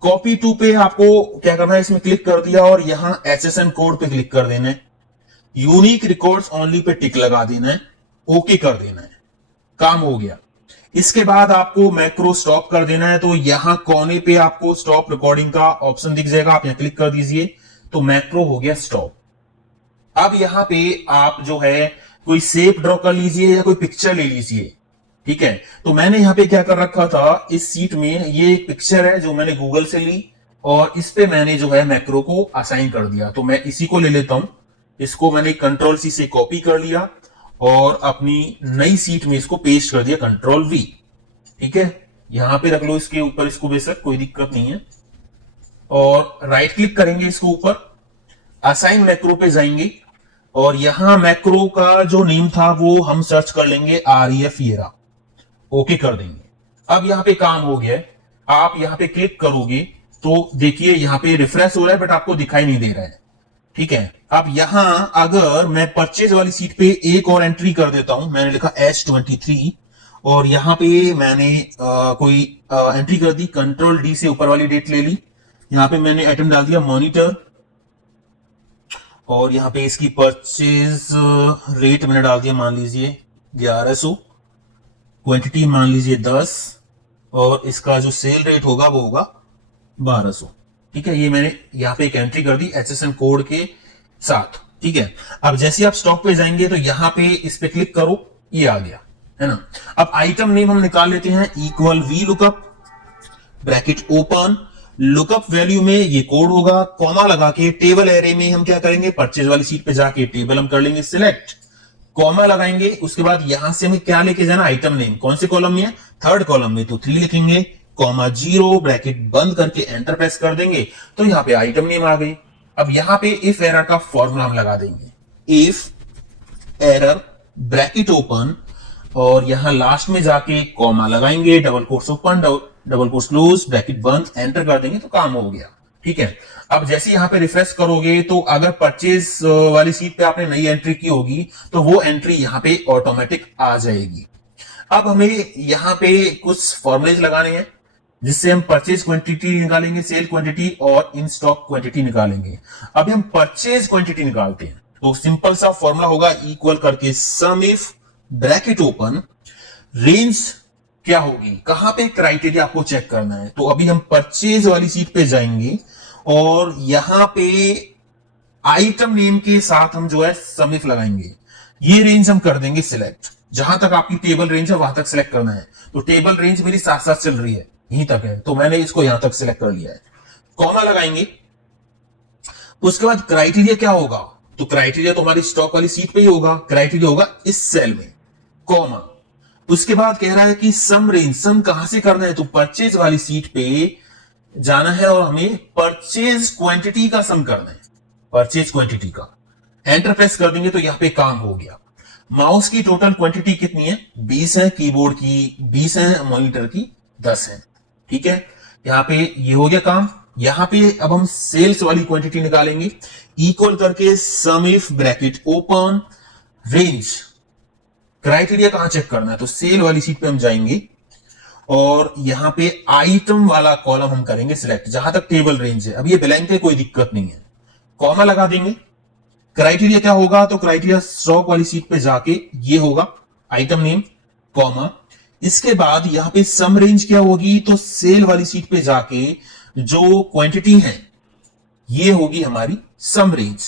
कॉपी टू पे आपको क्या करना है, इसमें क्लिक कर दिया और यहां SSN कोड पे क्लिक कर देना है। यूनिक रिकॉर्ड्स ओनली पे टिक लगा देना है, ओके कर देना है, काम हो गया। इसके बाद आपको मैक्रो स्टॉप कर देना है। तो यहां कोने पे आपको स्टॉप रिकॉर्डिंग का ऑप्शन दिख जाएगा, आप यहां क्लिक कर दीजिए। तो मैक्रो हो गया स्टॉप। अब यहां पे आप जो है कोई शेप ड्रॉ कर लीजिए या कोई पिक्चर ले लीजिए। ठीक है, तो मैंने यहां पे क्या कर रखा था, इस सीट में ये एक पिक्चर है जो मैंने गूगल से ली और इस पे मैंने जो है मैक्रो को असाइन कर दिया। तो मैं इसी को ले लेता हूं। इसको मैंने कंट्रोल सी से कॉपी कर लिया और अपनी नई सीट में इसको पेस्ट कर दिया, कंट्रोल वी। ठीक है, यहां पे रख लो इसके ऊपर इसको, बेशक कोई दिक्कत नहीं है। और राइट क्लिक करेंगे इसको ऊपर, असाइन मैक्रो पे जाएंगे और यहां मैक्रो का जो नेम था वो हम सर्च कर लेंगे REF येरा, ओके कर देंगे। अब यहां पे काम हो गया है। आप यहां पे क्लिक करोगे तो देखिए यहां पे रिफ्रेश हो रहा है बट आपको दिखाई नहीं दे रहा है। ठीक है, अब यहां अगर मैं परचेज वाली सीट पे एक और एंट्री कर देता हूं, मैंने लिखा S23 और यहां पे मैंने कोई एंट्री कर दी, कंट्रोल D से ऊपर वाली डेट ले ली। यहां पे मैंने आइटम डाल दिया मॉनिटर और यहां पे इसकी परचेज रेट मैंने डाल दिया मान लीजिए 1100, क्वांटिटी मान लीजिए 10 और इसका जो सेल रेट होगा वो होगा 1200। ठीक है, ये मैंने यहां पे एक एंट्री कर दी SSN कोड के साथ। ठीक है, अब जैसे आप स्टॉक पे जाएंगे तो यहां पे इस पे क्लिक करो, ये आ गया है ना। अब आइटम नेम हम निकाल लेते हैं, equal V lookup, bracket open, lookup value में ये कोड होगा, कॉमा लगा के टेबल एरे में हम क्या करेंगे, परचेज वाली सीट पे जाके टेबल हम कर लेंगे सिलेक्ट, कॉमा लगाएंगे। उसके बाद यहां से हमें क्या लेके जाना, आइटम नेम कौन से कॉलम में है, थर्ड कॉलम में, तो 3 लिखेंगे, कॉमा 0, ब्रैकेट बंद करके एंटर प्रेस कर देंगे तो यहां पे आइटम नेम आ गई। अब यहां पे इफ एरर का फॉर्मूला हम लगा देंगे, इफ एरर ब्रैकेट ओपन और यहां लास्ट में जाके कॉमा लगाएंगे, double quotes open double quotes close, bracket बंद, एंटर कर देंगे तो काम हो गया। ठीक है, अब जैसे यहां पे रिफ्रेश करोगे तो अगर परचेज वाली सीट पे आपने नई एंट्री की होगी तो वो एंट्री यहां पे ऑटोमेटिक आ जाएगी। अब हमें यहां पे कुछ फॉर्मुलेज लगाने हैं जिससे हम परचेज क्वांटिटी निकालेंगे, सेल क्वांटिटी और इन स्टॉक क्वांटिटी निकालेंगे। अभी हम परचेज क्वांटिटी निकालते हैं तो सिंपल सा फॉर्मूला होगा, इक्वल करके sum if bracket open, range क्या होगी, कहां पे क्राइटेरिया आपको चेक करना है। तो अभी हम परचेज वाली सीट पे जाएंगे और यहां पे आइटम नेम के साथ हम जो है सम इफ लगाएंगे। ये रेंज हम कर देंगे सिलेक्ट, जहां तक आपकी टेबल रेंज है वहां तक सिलेक्ट करना है। तो टेबल रेंज मेरी साथ साथ चल रही है, यहीं तक है, तो मैंने इसको यहां तक सिलेक्ट कर लिया है। कॉमा लगाएंगे, उसके बाद क्राइटेरिया क्या होगा, तो क्राइटेरिया तो हमारी स्टॉक वाली सीट पे ही होगा, क्राइटेरिया होगा इस सेल में, कॉमा। उसके बाद कह रहा है कि सम रेंज, सम कहां से करना है, तो परचेज वाली सीट पे जाना है और हमें परचेज क्वांटिटी का सम करना है, परचेज क्वांटिटी का। एंटर प्रेस कर देंगे तो यहां पे काम हो गया। माउस की टोटल क्वांटिटी कितनी है, 20 है, कीबोर्ड की 20 है, मॉनिटर की 10 है। ठीक है, यहाँ पे ये हो गया काम। यहाँ पे अब हम सेल्स वाली क्वांटिटी निकालेंगे, इक्वल करके sum if bracket open range. Criteria कहां चेक करना है, तो सेल वाली सीट पे हम जाएंगे और यहां पे आइटम वाला कॉलम हम करेंगे सिलेक्ट, जहां तक टेबल रेंज है। अब ये ब्लैंक है, कोई दिक्कत नहीं है, कॉमा लगा देंगे। क्राइटेरिया क्या होगा, तो क्राइटेरिया स्टॉक वाली सीट पे जाके ये होगा आइटम नेम कॉमा। इसके बाद यहां पे सम रेंज क्या होगी, तो सेल वाली सीट पे जाके जो क्वांटिटी है ये होगी हमारी सम रेंज।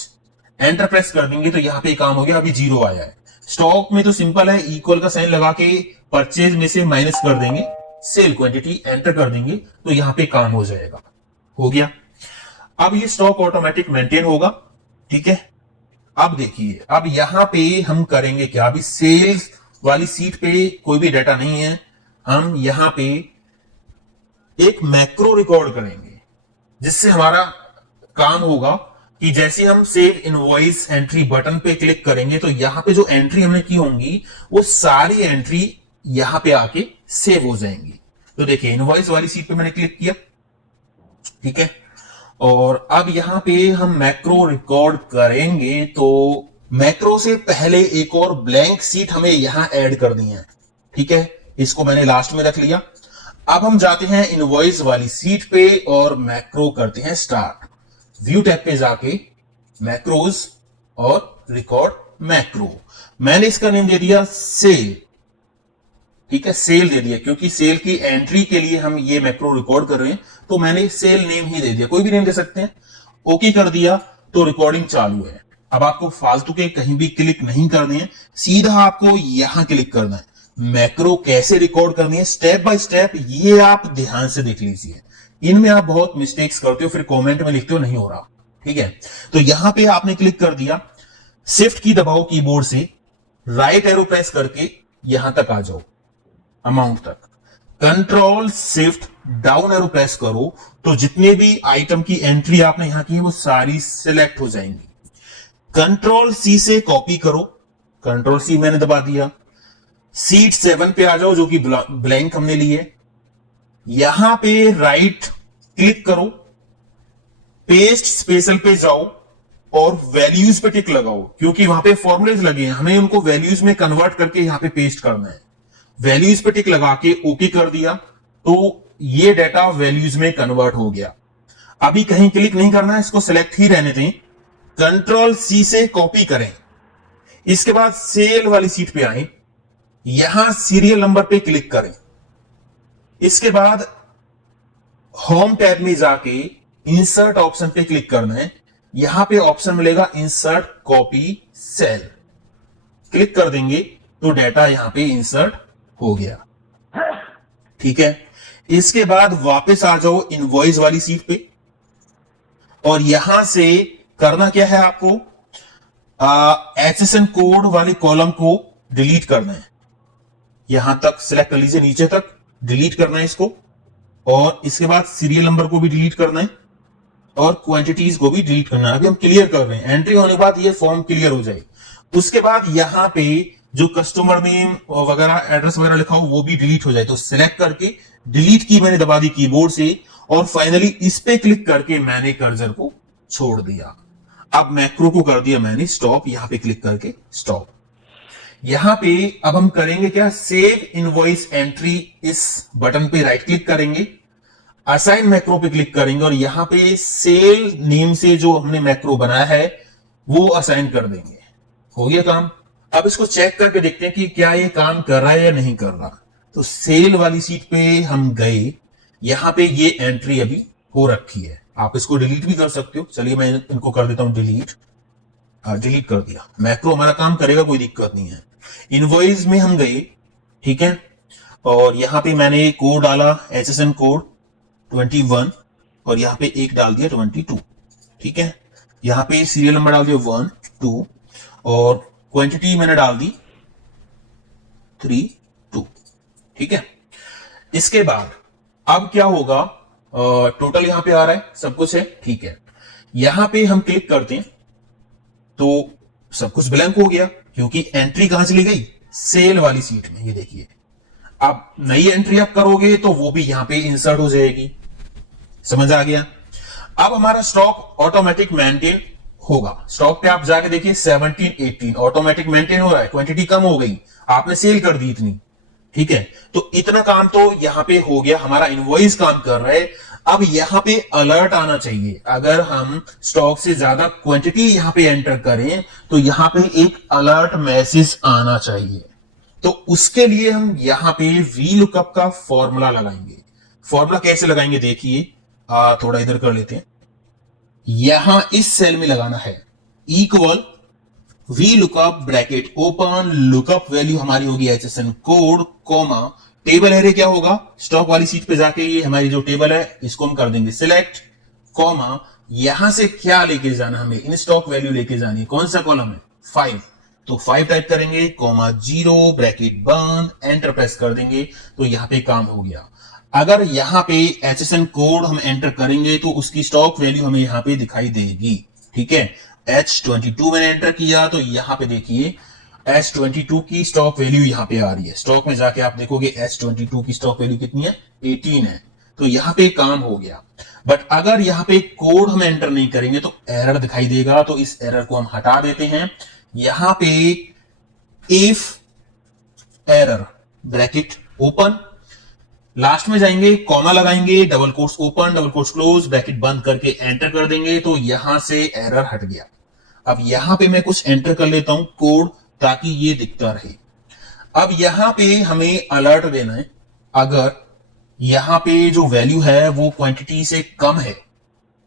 एंटर प्रेस कर देंगे तो यहां पे काम हो गया, अभी 0 आया है। स्टॉक में तो सिंपल है, इक्वल का साइन लगा के परचेज में से माइनस कर देंगे सेल क्वांटिटी, एंटर कर देंगे तो यहां पे काम हो जाएगा। हो गया। अब ये स्टॉक ऑटोमेटिक मेंटेन होगा, ठीक है। अब देखिए, अब यहां पे हम करेंगे क्या, अभी सेल्स वाली सीट पे कोई भी डाटा नहीं है, हम यहां पे एक मैक्रो रिकॉर्ड करेंगे, जिससे हमारा काम होगा कि जैसे हम सेव इनवॉइस एंट्री बटन पे क्लिक करेंगे तो यहां पे जो एंट्री हमने की होंगी वो सारी एंट्री यहां पे आके सेव हो जाएंगी। तो देखिए, इनवॉइस वाली सीट पे मैंने क्लिक किया, ठीक है। और अब यहां पे हम मैक्रो रिकॉर्ड करेंगे, तो मैक्रो से पहले एक और ब्लैंक सीट हमें यहां ऐड करनी है, ठीक है। इसको मैंने लास्ट में रख लिया। अब हम जाते हैं इनवॉइस वाली सीट पे और मैक्रो करते हैं स्टार्ट। व्यू टैब पे जाके मैक्रोज और रिकॉर्ड मैक्रो, मैंने इसका नेम दे दिया सेल, ठीक है। सेल दे दिया क्योंकि सेल की एंट्री के लिए हम ये मैक्रो रिकॉर्ड कर रहे हैं, तो मैंने सेल नेम ही दे दिया, कोई भी नेम दे सकते हैं। ओके कर दिया तो रिकॉर्डिंग चालू है। अब आपको फालतू के कहीं भी क्लिक नहीं करने हैं, सीधा आपको यहां क्लिक करना है। मैक्रो कैसे रिकॉर्ड करनी है स्टेप बाय स्टेप, ये आप ध्यान से देख लीजिए। इनमें आप बहुत मिस्टेक्स करते हो, फिर कमेंट में लिखते हो नहीं हो रहा, ठीक है। तो यहां पे आपने क्लिक कर दिया, शिफ्ट की दबाओ कीबोर्ड से, राइट एरो प्रेस करके यहां तक आ जाओ, अमाउंट तक। Control shift down arrow press करो तो जितने भी आइटम की एंट्री आपने यहां की है वो सारी सिलेक्ट हो जाएंगी। कंट्रोल सी से कॉपी करो, कंट्रोल सी मैंने दबा दिया। सीट 7 पे आ जाओ जो कि ब्लैंक हमने ली है। यहां पे राइट क्लिक करो, पेस्ट स्पेशल पे जाओ और वैल्यूज पे टिक लगाओ, क्योंकि वहां पे फॉर्मूलेज लगे हैं, हमें उनको वैल्यूज में कन्वर्ट करके यहां पे पेस्ट करना है। वैल्यूज पे टिक लगा के ओके कर दिया तो ये डाटा वैल्यूज में कन्वर्ट हो गया। अभी कहीं क्लिक नहीं करना है, इसको सिलेक्ट ही रहने दें। कंट्रोल सी से कॉपी करें, इसके बाद सेल वाली सीट पे आए, यहां सीरियल नंबर पे क्लिक करें। इसके बाद होम टैब में जाके इंसर्ट ऑप्शन पे क्लिक करना है। यहां पे ऑप्शन मिलेगा इंसर्ट कॉपी सेल, क्लिक कर देंगे तो डाटा यहां पे इंसर्ट हो गया, ठीक है। इसके बाद वापस आ जाओ इनवॉइस वाली सीट पे और यहां से करना क्या है आपको, HSN कोड वाले कॉलम को डिलीट करना है। यहां तक सिलेक्ट कर लीजिए, नीचे तक डिलीट करना है इसको, और इसके बाद सीरियल नंबर को भी डिलीट करना है और क्वांटिटीज को भी डिलीट करना है। अभी हम क्लियर कर रहे हैं, एंट्री होने के बाद ये फॉर्म क्लियर हो जाए। उसके बाद यहां पे जो कस्टमर नेम वगैरह एड्रेस वगैरह लिखा हो वो भी डिलीट हो जाए, तो सिलेक्ट करके डिलीट की मैंने दबा दी कीबोर्ड से और फाइनली इस पे क्लिक करके मैंने कर्सर को छोड़ दिया। अब मैक्रो को कर दिया मैंने स्टॉप, यहां पे क्लिक करके स्टॉप। यहां पे अब हम करेंगे क्या, सेव इनवॉइस एंट्री, इस बटन पे राइट क्लिक करेंगे, असाइन मैक्रो पे क्लिक करेंगे और यहां पे सेल नेम से जो हमने मैक्रो बनाया है वो असाइन कर देंगे। हो गया काम। अब इसको चेक करके देखते हैं कि क्या ये काम कर रहा है या नहीं कर रहा। तो सेल वाली सीट पे हम गए, यहां पे ये एंट्री अभी हो रखी है, आप इसको डिलीट भी कर सकते हो। चलिए मैं इनको कर देता हूं डिलीट, डिलीट कर दिया। मैक्रो हमारा काम करेगा, कोई दिक्कत नहीं है। इनवॉइस में हम गए, ठीक है, और यहां पे मैंने कोड डाला HSN कोड 21 और यहां पे एक डाल दिया 22, ठीक है। यहां पे सीरियल नंबर डाल दिया 1 2 और क्वांटिटी मैंने डाल दी 3 2, ठीक है। इसके बाद अब क्या होगा, टोटल यहां पे आ रहा है, सब कुछ है, ठीक है। यहां पे हम क्लिक करते हैं तो सब कुछ ब्लैंक हो गया, क्योंकि एंट्री कहां चली गई, सेल वाली सीट में। ये देखिए, अब नई एंट्री आप करोगे तो वो भी यहां पे इंसर्ट हो जाएगी, समझ आ गया। अब हमारा स्टॉक ऑटोमेटिक मेंटेन होगा। स्टॉक पे आप जाके देखिए 17 18 ऑटोमेटिक मेंटेन हो रहा है, क्वांटिटी कम हो गई, आपने सेल कर दी इतनी, ठीक है। तो इतना काम तो यहां पे हो गया, हमारा इनवॉइस काम कर रहा है। अब यहां पे अलर्ट आना चाहिए, अगर हम स्टॉक से ज्यादा क्वांटिटी यहां पे एंटर करें तो यहां पे एक अलर्ट मैसेज आना चाहिए। तो उसके लिए हम यहां पे वी लुकअप का फॉर्मूला लगाएंगे। फॉर्मूला कैसे लगाएंगे देखिए, थोड़ा इधर कर लेते हैं, यहां इस सेल में लगाना है equal V lookup bracket open, lookup value हमारी होगी HSN code comma, table array क्या होगा, स्टॉक वाली सीट पे जाके ये हमारी जो टेबल है इसको हम कर देंगे सिलेक्ट कॉमा, यहां से क्या लेके जाना, हमें इन स्टॉक वैल्यू लेके जानी है, कौन सा कॉलम है 5, तो 5 टाइप करेंगे कॉमा 0 ब्रैकेट बंद, एंटर प्रेस कर देंगे तो यहां पे काम हो गया। अगर यहां पे एचएसएन कोड हम एंटर करेंगे तो उसकी स्टॉक वैल्यू हमें यहां पे दिखाई देगी, ठीक है। H22 मैंने एंटर किया तो यहां पे देखिए H22 की स्टॉक वैल्यू यहां पे आ रही है। स्टॉक में जाके आप देखोगे H22 की स्टॉक वैल्यू कितनी है 18 है, तो यहां पे काम हो गया। बट अगर यहां पे कोड हम एंटर नहीं करेंगे तो एरर दिखाई देगा, तो इस एरर को हम हटा देते हैं। यहां पे if error bracket open, last में जाएंगे कॉमा लगाएंगे, double quotes open double quotes close, bracket बंद करके एंटर कर देंगे तो यहां से एरर हट गया। अब यहां पे मैं कुछ एंटर कर लेता हूं कोड ताकि ये दिखता रहे। अब यहां पे हमें अलर्ट देना है, अगर यहां पे जो वैल्यू है वो क्वांटिटी से कम है,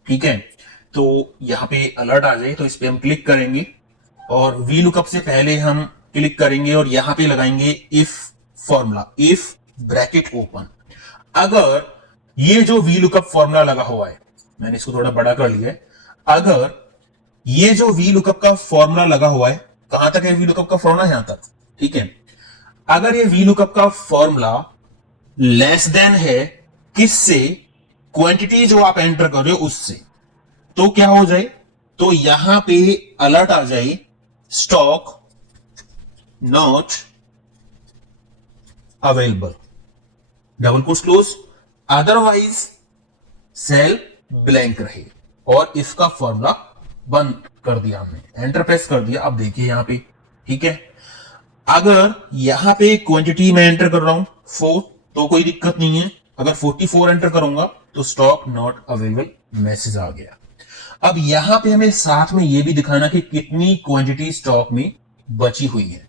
ठीक है, तो यहां पे अलर्ट आ जाए तो इस पे हम क्लिक करेंगे और वी लुकअप से पहले हम क्लिक करेंगे और यहां पे लगाएंगे if formula, if bracket open. अगर ये जो वी लुकअप फॉर्मूला लगा हुआ है, मैंने इसको थोड़ा बड़ा कर लिया है, अगर ये जो वी लुकअप का फॉर्मूला लगा हुआ है, कहां तक है वी लुकअप का फॉर्मूला, यहां तक, ठीक है। अगर ये वी लुकअप का फॉर्मूला लेस देन है किससे, क्वांटिटी जो आप एंटर कर रहे हो उससे, तो क्या हो जाए, तो यहां पे अलर्ट आ जाए stock not available, double quotes close, otherwise cell blank रहे, और इसका फॉर्मूला बंद कर दिया हमने, एंटर प्रेस कर दिया। अब देखिए यहां पे, ठीक है, अगर यहां पे क्वांटिटी मैं एंटर कर रहा हूं 4 तो कोई दिक्कत नहीं है, अगर 44 एंटर करूंगा तो स्टॉक नॉट अवेलेबल मैसेज आ गया। अब यहां पे हमें साथ में यह भी दिखाना कि कितनी क्वांटिटी स्टॉक में बची हुई है,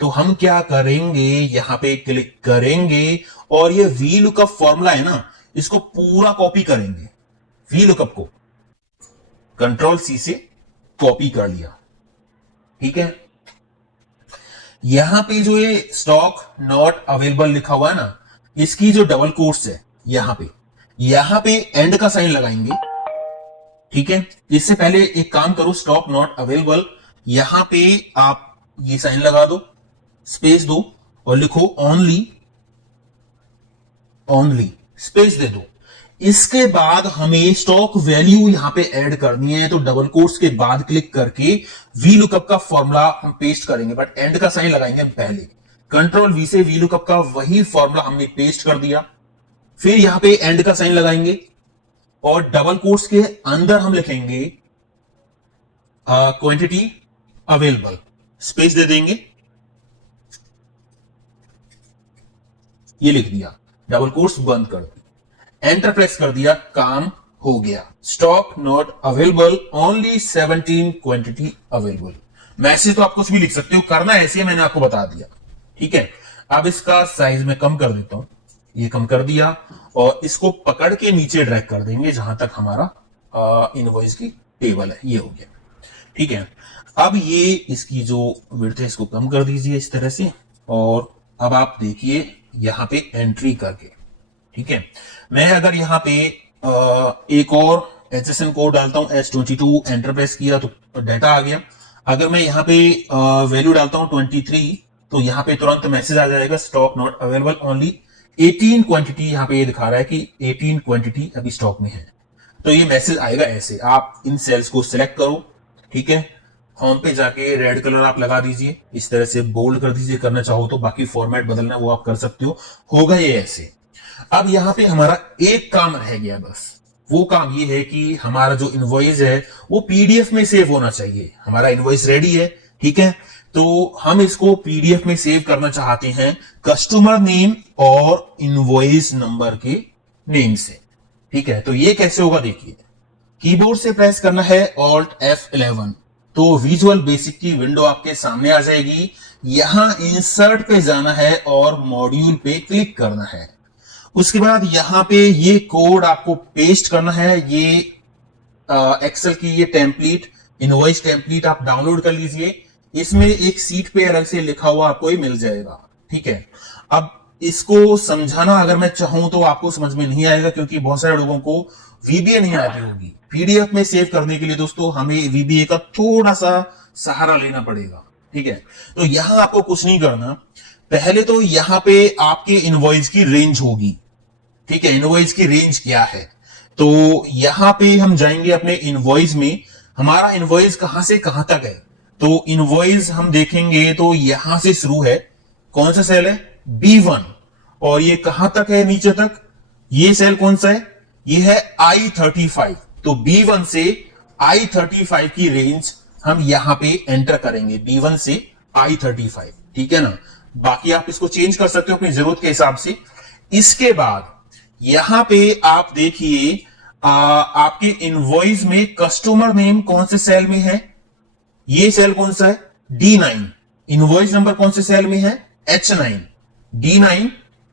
तो हम क्या करेंगे, यहां पे क्लिक करेंगे और ये वी लुकअप फॉर्मूला है ना, इसको पूरा कॉपी करेंगे, वी लुकअप को कंट्रोल सी से कॉपी कर लिया, ठीक है। यहां पे जो ये स्टॉक नॉट अवेलेबल लिखा हुआ है ना, इसकी जो डबल कोट्स है यहां पे एंड का साइन लगाएंगे, ठीक है। इससे पहले एक काम करो, स्टॉक नॉट अवेलेबल, यहां पे आप ये साइन लगा दो, स्पेस दो और लिखो ओनली, ओनली स्पेस दे दो। इसके बाद हमें स्टॉक वैल्यू यहां पे ऐड करनी है, तो डबल कोट्स के बाद क्लिक करके वी लुकअप का फॉर्मूला हम पेस्ट करेंगे, बट एंड का साइन लगाएंगे हम पहले, कंट्रोल वी से वी लुकअप का वही फॉर्मूला हमने पेस्ट कर दिया, फिर यहां पे एंड का साइन लगाएंगे और डबल कोट्स के अंदर हम लिखेंगे क्वांटिटी अवेलेबल, स्पेस दे देंगे, ये लिख दिया, डबल कोट्स बंद कर दिया, एंटर प्रेस कर दिया, काम हो गया। Stock not available, only 17 quantity available. Message तो आप कुछ भी लिख सकते हो, करना ऐसे है, मैंने आपको बता दिया, ठीक है। अब इसका साइज में कम कर देता हूं, ये कम कर दिया और इसको पकड़ के नीचे ड्रैग कर देंगे जहां तक हमारा इनवॉइस की टेबल है, ये हो गया, ठीक है। अब ये इसकी जो विड्थ है इसको कम कर दीजिए इस तरह से, और अब आप देखिए यहां पे एंट्री करके, ठीक है। मैं अगर यहां पे एक और एचएसएन कोड डालता हूं H22, एंटर प्रेस किया तो डाटा आ गया। अगर मैं यहां पे वैल्यू डालता हूं 23 तो यहां पे तुरंत मैसेज आ जाएगा stock not available, only 18 quantity, यहां पे ये दिखा रहा है कि 18 क्वांटिटी अभी स्टॉक में है। तो ये मैसेज आएगा ऐसे, आप इन सेल्स को सिलेक्ट करो, ठीक है, होम पे जाके रेड कलर आप लगा दीजिए, इस तरह से बोल्ड कर दीजिए करना चाहो तो, बाकी फॉर्मेट बदलना वो आप कर सकते हो, होगा ये ऐसे। अब यहां पे हमारा एक काम रह गया बस, वो काम ये है कि हमारा जो इनवॉइस है वो पीडीएफ में सेव होना चाहिए। हमारा इनवॉइस रेडी है, ठीक है, तो हम इसको पीडीएफ में सेव करना चाहते हैं कस्टमर नेम और इनवॉइस नंबर के नेम से, ठीक है। तो ये कैसे होगा देखिए, कीबोर्ड से प्रेस करना है Alt F11, तो विजुअल बेसिक की विंडो आपके सामने आ जाएगी। यहां इंसर्ट पे जाना है और मॉड्यूल पे क्लिक करना है। उसके बाद यहां पे ये कोड आपको पेस्ट करना है। ये एक्सेल की ये टेम्पलेट, इनवॉइस टेम्पलेट आप डाउनलोड कर लीजिए। इसमें एक सीट पे अलग से लिखा हुआ आपको ही मिल जाएगा, ठीक है। अब इसको समझाना अगर मैं चाहूं तो आपको समझ में नहीं आएगा, क्योंकि बहुत सारे लोगों को वीबीए नहीं आती होगी। पीडीएफ में सेव करने के लिए दोस्तों हमें वीबीए का थोड़ा सा सहारा लेना पड़ेगा, ठीक है। तो यहां आपको कुछ नहीं करना। पहले तो यहां पे आपके इनवॉइस की रेंज होगी, ठीक है। इनवॉइस की रेंज क्या है, तो यहां पे हम जाएंगे अपने इनवॉइस में। हमारा इनवॉइस कहां से कहां तक है, तो इनवॉइस हम देखेंगे तो यहां से शुरू है। कौन सा सेल है, B1, और ये कहां तक है नीचे तक, ये सेल कौन सा है, ये है I35। तो B1 से I35 की रेंज हम यहां पे एंटर करेंगे, B1 से I35, ठीक है ना। बाकी आप इसको चेंज कर सकते हो अपनी जरूरत के हिसाब से। इसके बाद यहां पे आप देखिए आपके इनवॉइस में कस्टमर नेम कौन से सेल में है, ये सेल कौन सा है, D9। इनवॉइस नंबर कौन से सेल में है, H9, D9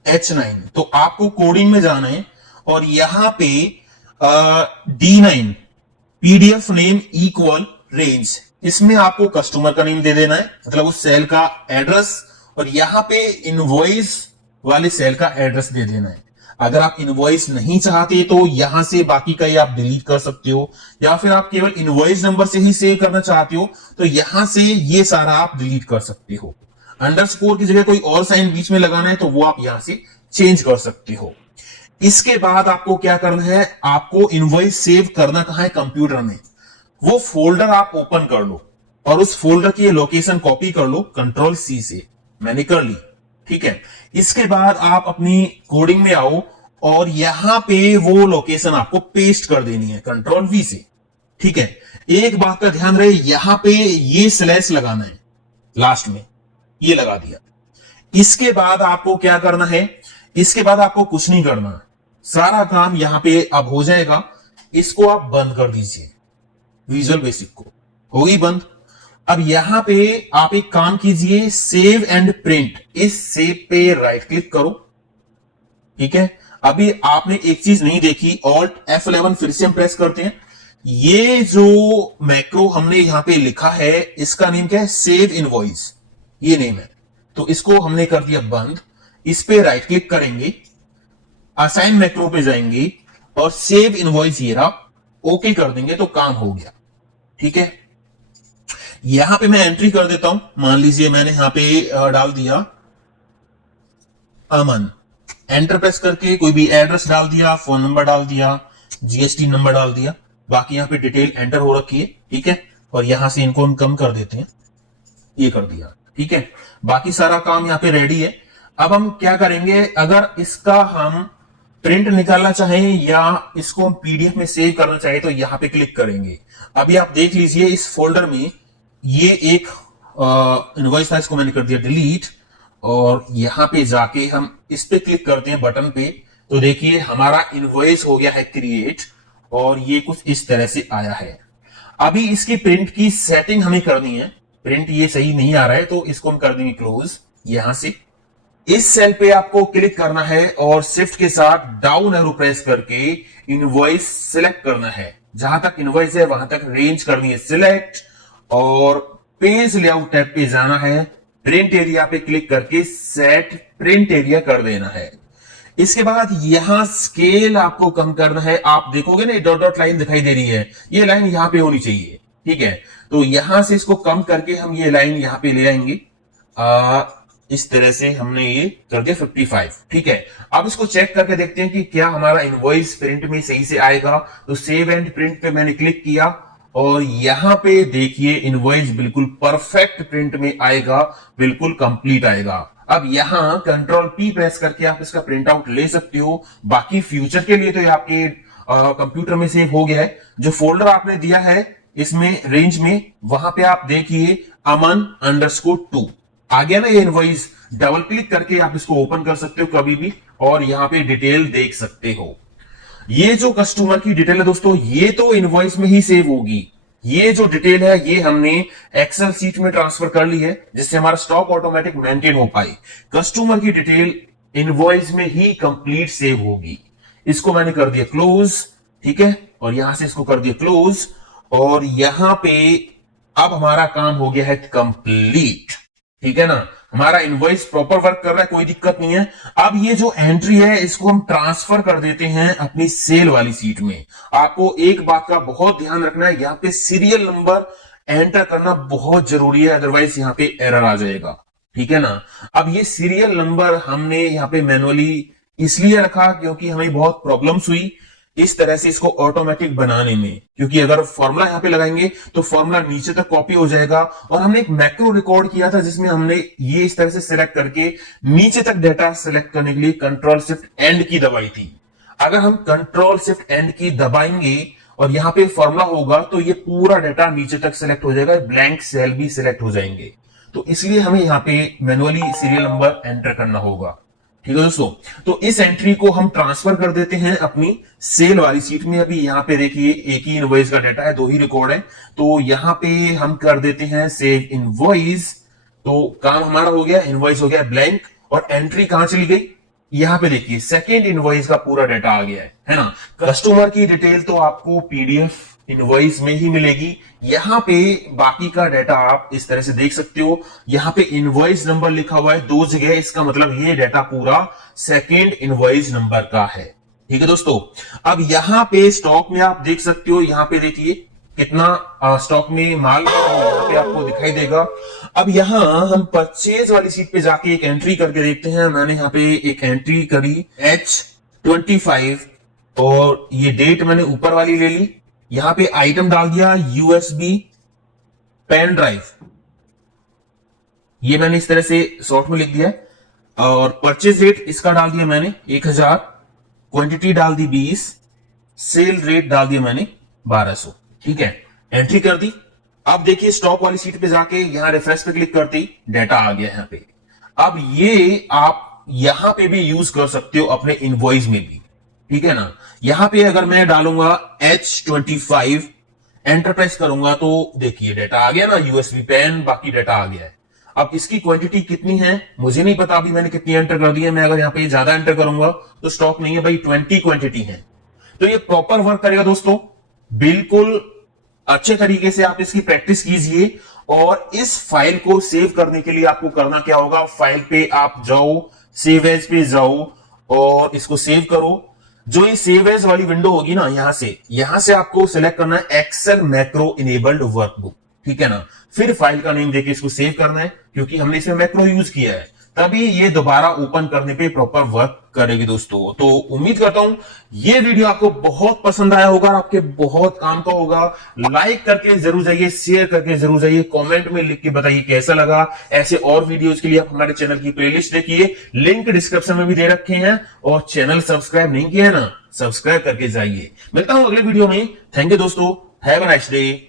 H9। तो आपको कोडिंग में जाना है और यहां पे D9 PDF name equal range, इसमें आपको कस्टमर का नेम दे देना है, मतलब उस सेल का एड्रेस, और यहां पे इनवॉइस वाले सेल का एड्रेस दे देना है। अगर आप इनवॉइस नहीं चाहते तो यहां से बाकी का ही आप डिलीट कर सकते हो, या फिर आप केवल इनवॉइस नंबर से ही सेव करना चाहते हो तो यहां से ये सारा आप डिलीट कर सकते हो। अंडरस्कोर की जगह कोई और साइन बीच में लगाना है तो वो आप यहां से चेंज कर सकते हो। इसके बाद आपको क्या करना है, आपको इनवॉइस सेव करना कहां है, कंप्यूटर में। वो फोल्डर आप ओपन कर लो और उस फोल्डर की लोकेशन कॉपी कर लो Ctrl+C से, मैंने कर ली, ठीक है। इसके बाद आप अपनी कोडिंग में आओ और यहां पे वो लोकेशन आपको पेस्ट कर देनी है Ctrl+V से, ठीक है। एक बात का ध्यान रहे, यहां पे ये स्लैश लगाना है लास्ट में, ये लगा दिया। इसके बाद आपको क्या करना है, इसके बाद आपको कुछ नहीं करना, सारा काम यहां पे अब हो जाएगा। इसको आप बंद कर दीजिए, विजुअल बेसिक को, होगी बंद। अब यहां पे आप एक काम कीजिए, सेव एंड प्रिंट, इस सेव पे राइट क्लिक करो, ठीक है। अभी आपने एक चीज नहीं देखी, Alt F11 फिर से हम प्रेस करते हैं। ये जो मैक्रो हमने यहां पे लिखा है इसका नेम क्या है, सेव इनवॉइस, ये नेम है। तो इसको हमने कर दिया बंद। इस पे राइट क्लिक करेंगे, असाइन मैक्रो पे जाएंगे और सेव इनवॉइस ये रहा, ओके कर देंगे तो काम हो गया, ठीक है। यहां पे मैं एंट्री कर देता हूं, मान लीजिए मैंने यहां पे डाल दिया अमन, एंटर प्रेस करके कोई भी एड्रेस डाल दिया, फोन नंबर डाल दिया, जीएसटी नंबर डाल दिया, बाकी यहां पे डिटेल एंटर हो रखी है, ठीक है। और यहां से इनको हम कम कर देते हैं, ये कर दिया, ठीक है। बाकी सारा काम यहां पे रेडी है। अब हम क्या करेंगे, अगर इसका हम प्रिंट निकालना चाहें या इसको हम पीडीएफ में सेव करना चाहें तो यहां पे क्लिक करेंगे। अभी आप देख लीजिए इस फोल्डर में ये एक इनवॉइस था, इसको मैंने कर दिया डिलीट, और यहां पे जाके हम इस पे क्लिक करते हैं बटन पे, तो देखिए हमारा इनवॉइस हो गया है क्रिएट और ये कुछ इस तरह से आया है। अभी इसकी प्रिंट की सेटिंग हमें करनी है, प्रिंट ये सही नहीं आ रहा है तो इसको हम कर देंगे क्लोज। यहां से इस सेल पे आपको क्लिक करना है और शिफ्ट के साथ डाउन एरो प्रेस करके इनवॉइस सिलेक्ट करना है। जहां तक इनवॉइस है वहां तक रेंज करनी है सिलेक्ट, और पेज लेआउट टैब पे जाना है, प्रिंट एरिया पे क्लिक करके सेट प्रिंट एरिया कर देना है। इसके बाद यहां स्केल आपको कम करना है। आप देखोगे ना डॉट डॉट लाइन दिखाई दे रही है, ये लाइन यहां पे होनी चाहिए, ठीक है। तो यहां से इसको कम करके हम ये लाइन यहां पे ले आएंगे, इस तरह से हमने ये कर दिया 55, ठीक है। अब इसको चेक करके देखते हैं कि क्या हमारा इनवॉइस प्रिंट में सही से आएगा। तो सेव एंड प्रिंट पे मैंने क्लिक किया और यहां पे देखिए इनवॉइस बिल्कुल परफेक्ट प्रिंट में आएगा, बिल्कुल कंप्लीट आएगा। अब यहां Ctrl+P प्रेस करके आप इसका प्रिंट आउट ले सकते हो। बाकी फ्यूचर के लिए तो ये आपके कंप्यूटर में सेव हो गया है। जो फोल्डर आपने दिया है इसमें रेंज में, वहां पे आप देखिए aman_2 आ गया ना ये इनवॉइस। डबल क्लिक करके आप इसको ओपन कर सकते हो कभी भी और यहां पे डिटेल देख सकते हो। ये जो कस्टमर की डिटेल है दोस्तों, ये तो इनवॉइस में ही सेव होगी। ये जो डिटेल है ये हमने एक्सेल सीट में ट्रांसफर कर ली है, जिससे हमारा स्टॉक ऑटोमेटिक मेंटेन हो पाए। कस्टमर की डिटेल इनवॉइस में ही कंप्लीट सेव होगी। इसको मैंने कर दिया क्लोज, ठीक है, और यहां से इसको कर दिया क्लोज, और यहां पे अब हमारा काम हो गया है कंप्लीट, ठीक है ना। हमारा इनवॉइस प्रॉपर वर्क कर रहा है, कोई दिक्कत नहीं है। अब ये जो एंट्री है इसको हम ट्रांसफर कर देते हैं अपनी सेल वाली सीट में। आपको एक बात का बहुत ध्यान रखना है, यहां पे सीरियल नंबर एंटर करना बहुत जरूरी है, अदरवाइज यहां पे एरर आ जाएगा, ठीक है ना। अब ये सीरियल नंबर हमने यहां पे मैनुअली इसलिए रखा क्योंकि हमें बहुत प्रॉब्लम्स हुई इस तरह से इसको ऑटोमेटिक बनाने में, क्योंकि अगर फॉर्मूला यहां पे लगाएंगे तो फॉर्मूला नीचे तक कॉपी हो जाएगा। और हमने एक मैक्रो रिकॉर्ड किया था जिसमें हमने ये इस तरह से सिलेक्ट करके नीचे तक डेटा सिलेक्ट करने के लिए कंट्रोल शिफ्ट एंड की दबाई थी। अगर हम कंट्रोल शिफ्ट एंड की दबाएंगे और यहां पे फॉर्मूला होगा तो ये पूरा डेटा नीचे तक सिलेक्ट हो जाएगा, ब्लैंक सेल भी सिलेक्ट हो जाएंगे। तो इसलिए हमें यहां पे मैनुअली सीरियल नंबर एंटर करना होगा, ठीक है दोस्तों। तो इस एंट्री को हम ट्रांसफर कर देते हैं अपनी सेल वाली सीट में। अभी यहां पे देखिए एक ही इनवॉइस का डाटा है, 2 ही रिकॉर्ड है, तो यहां पे हम कर देते हैं सेव इनवॉइस। तो काम हमारा हो गया, इनवॉइस हो गया ब्लैंक, और एंट्री कहां चली गई, यहां पे देखिए सेकेंड इनवॉइस का पूरा डाटा आ गया है ना। कस्टमर की डिटेल तो आपको पीडीएफ इनवॉइस में ही मिलेगी। यहां पे बाकी का डाटा आप इस तरह से देख सकते हो। यहां पे इनवॉइस नंबर लिखा हुआ है 2 जगह, इसका मतलब ये डाटा पूरा सेकेंड इनवॉइस नंबर का है, ठीक है दोस्तों। अब यहां पे स्टॉक में आप देख सकते हो, यहां पे देखिए कितना स्टॉक में माल है, यहां पे आपको दिखाई देगा। अब यहां हम परचेज वाली सीट पे जाके एक एंट्री करके देखते हैं। मैंने यहां पे एक एंट्री करी H25 और ये डेट मैंने ऊपर वाली ले ली। यहां पे आइटम डाल दिया यूएसबी पेन ड्राइव, ये मैंने इस तरह से शॉर्ट में लिख दिया है। और परचेज रेट इसका डाल दिया मैंने 1000, क्वांटिटी डाल दी 20, सेल रेट डाल दिया मैंने 1200, ठीक है, एंट्री कर दी। अब देखिए स्टॉक वाली सीट पे जाके यहां रिफ्रेश पे क्लिक करते ही डाटा आ गया यहां पे। अब ये आप यहां पे भी यूज कर सकते हो अपने इनवॉइस में भी, ठीक है ना। यहां पे अगर मैं डालूंगा H25 एंटर प्रेस करूंगा तो देखिए डाटा आ गया ना, यूएसबी पेन, बाकी डाटा आ गया है। अब इसकी क्वांटिटी कितनी है मुझे नहीं पता, अभी मैंने कितनी एंटर कर दी है। मैं अगर यहां पे ज्यादा एंटर करूंगा तो स्टॉक नहीं है भाई, 20 क्वांटिटी है। तो ये प्रॉपर वर्क करेगा दोस्तों, बिल्कुल अच्छे तरीके से आप इसकी प्रैक्टिस कीजिए। और इस फाइल को सेव करने के लिए आपको करना क्या होगा, फाइल पे आप जाओ, सेव एज पे जाओ और इसको सेव करो। जो ये सेव एज वाली विंडो होगी ना, यहां से आपको सिलेक्ट करना है एक्सेल मैक्रो इनेबल्ड वर्कबुक, ठीक है ना। फिर फाइल का नेम देके इसको सेव करना है, क्योंकि हमने इसमें मैक्रो यूज किया है, तभी ये दोबारा ओपन करने पे प्रॉपर वर्क करेगी दोस्तों। तो उम्मीद करता हूं ये वीडियो आपको बहुत पसंद आया होगा, आपके बहुत काम का होगा। लाइक करके जरूर जाइए, शेयर करके जरूर जाइए, कमेंट में लिख के बताइए कैसा लगा। ऐसे और वीडियोस के लिए आप हमारे चैनल की प्लेलिस्ट देखिए, लिंक डिस्क्रिप्शन में भी दे रखे हैं। और चैनल सब्सक्राइब नहीं किया है ना, सब्सक्राइब करके जाइए। मिलता हूं अगले वीडियो में। थैंक यू दोस्तों, हैव अ नाइस डे।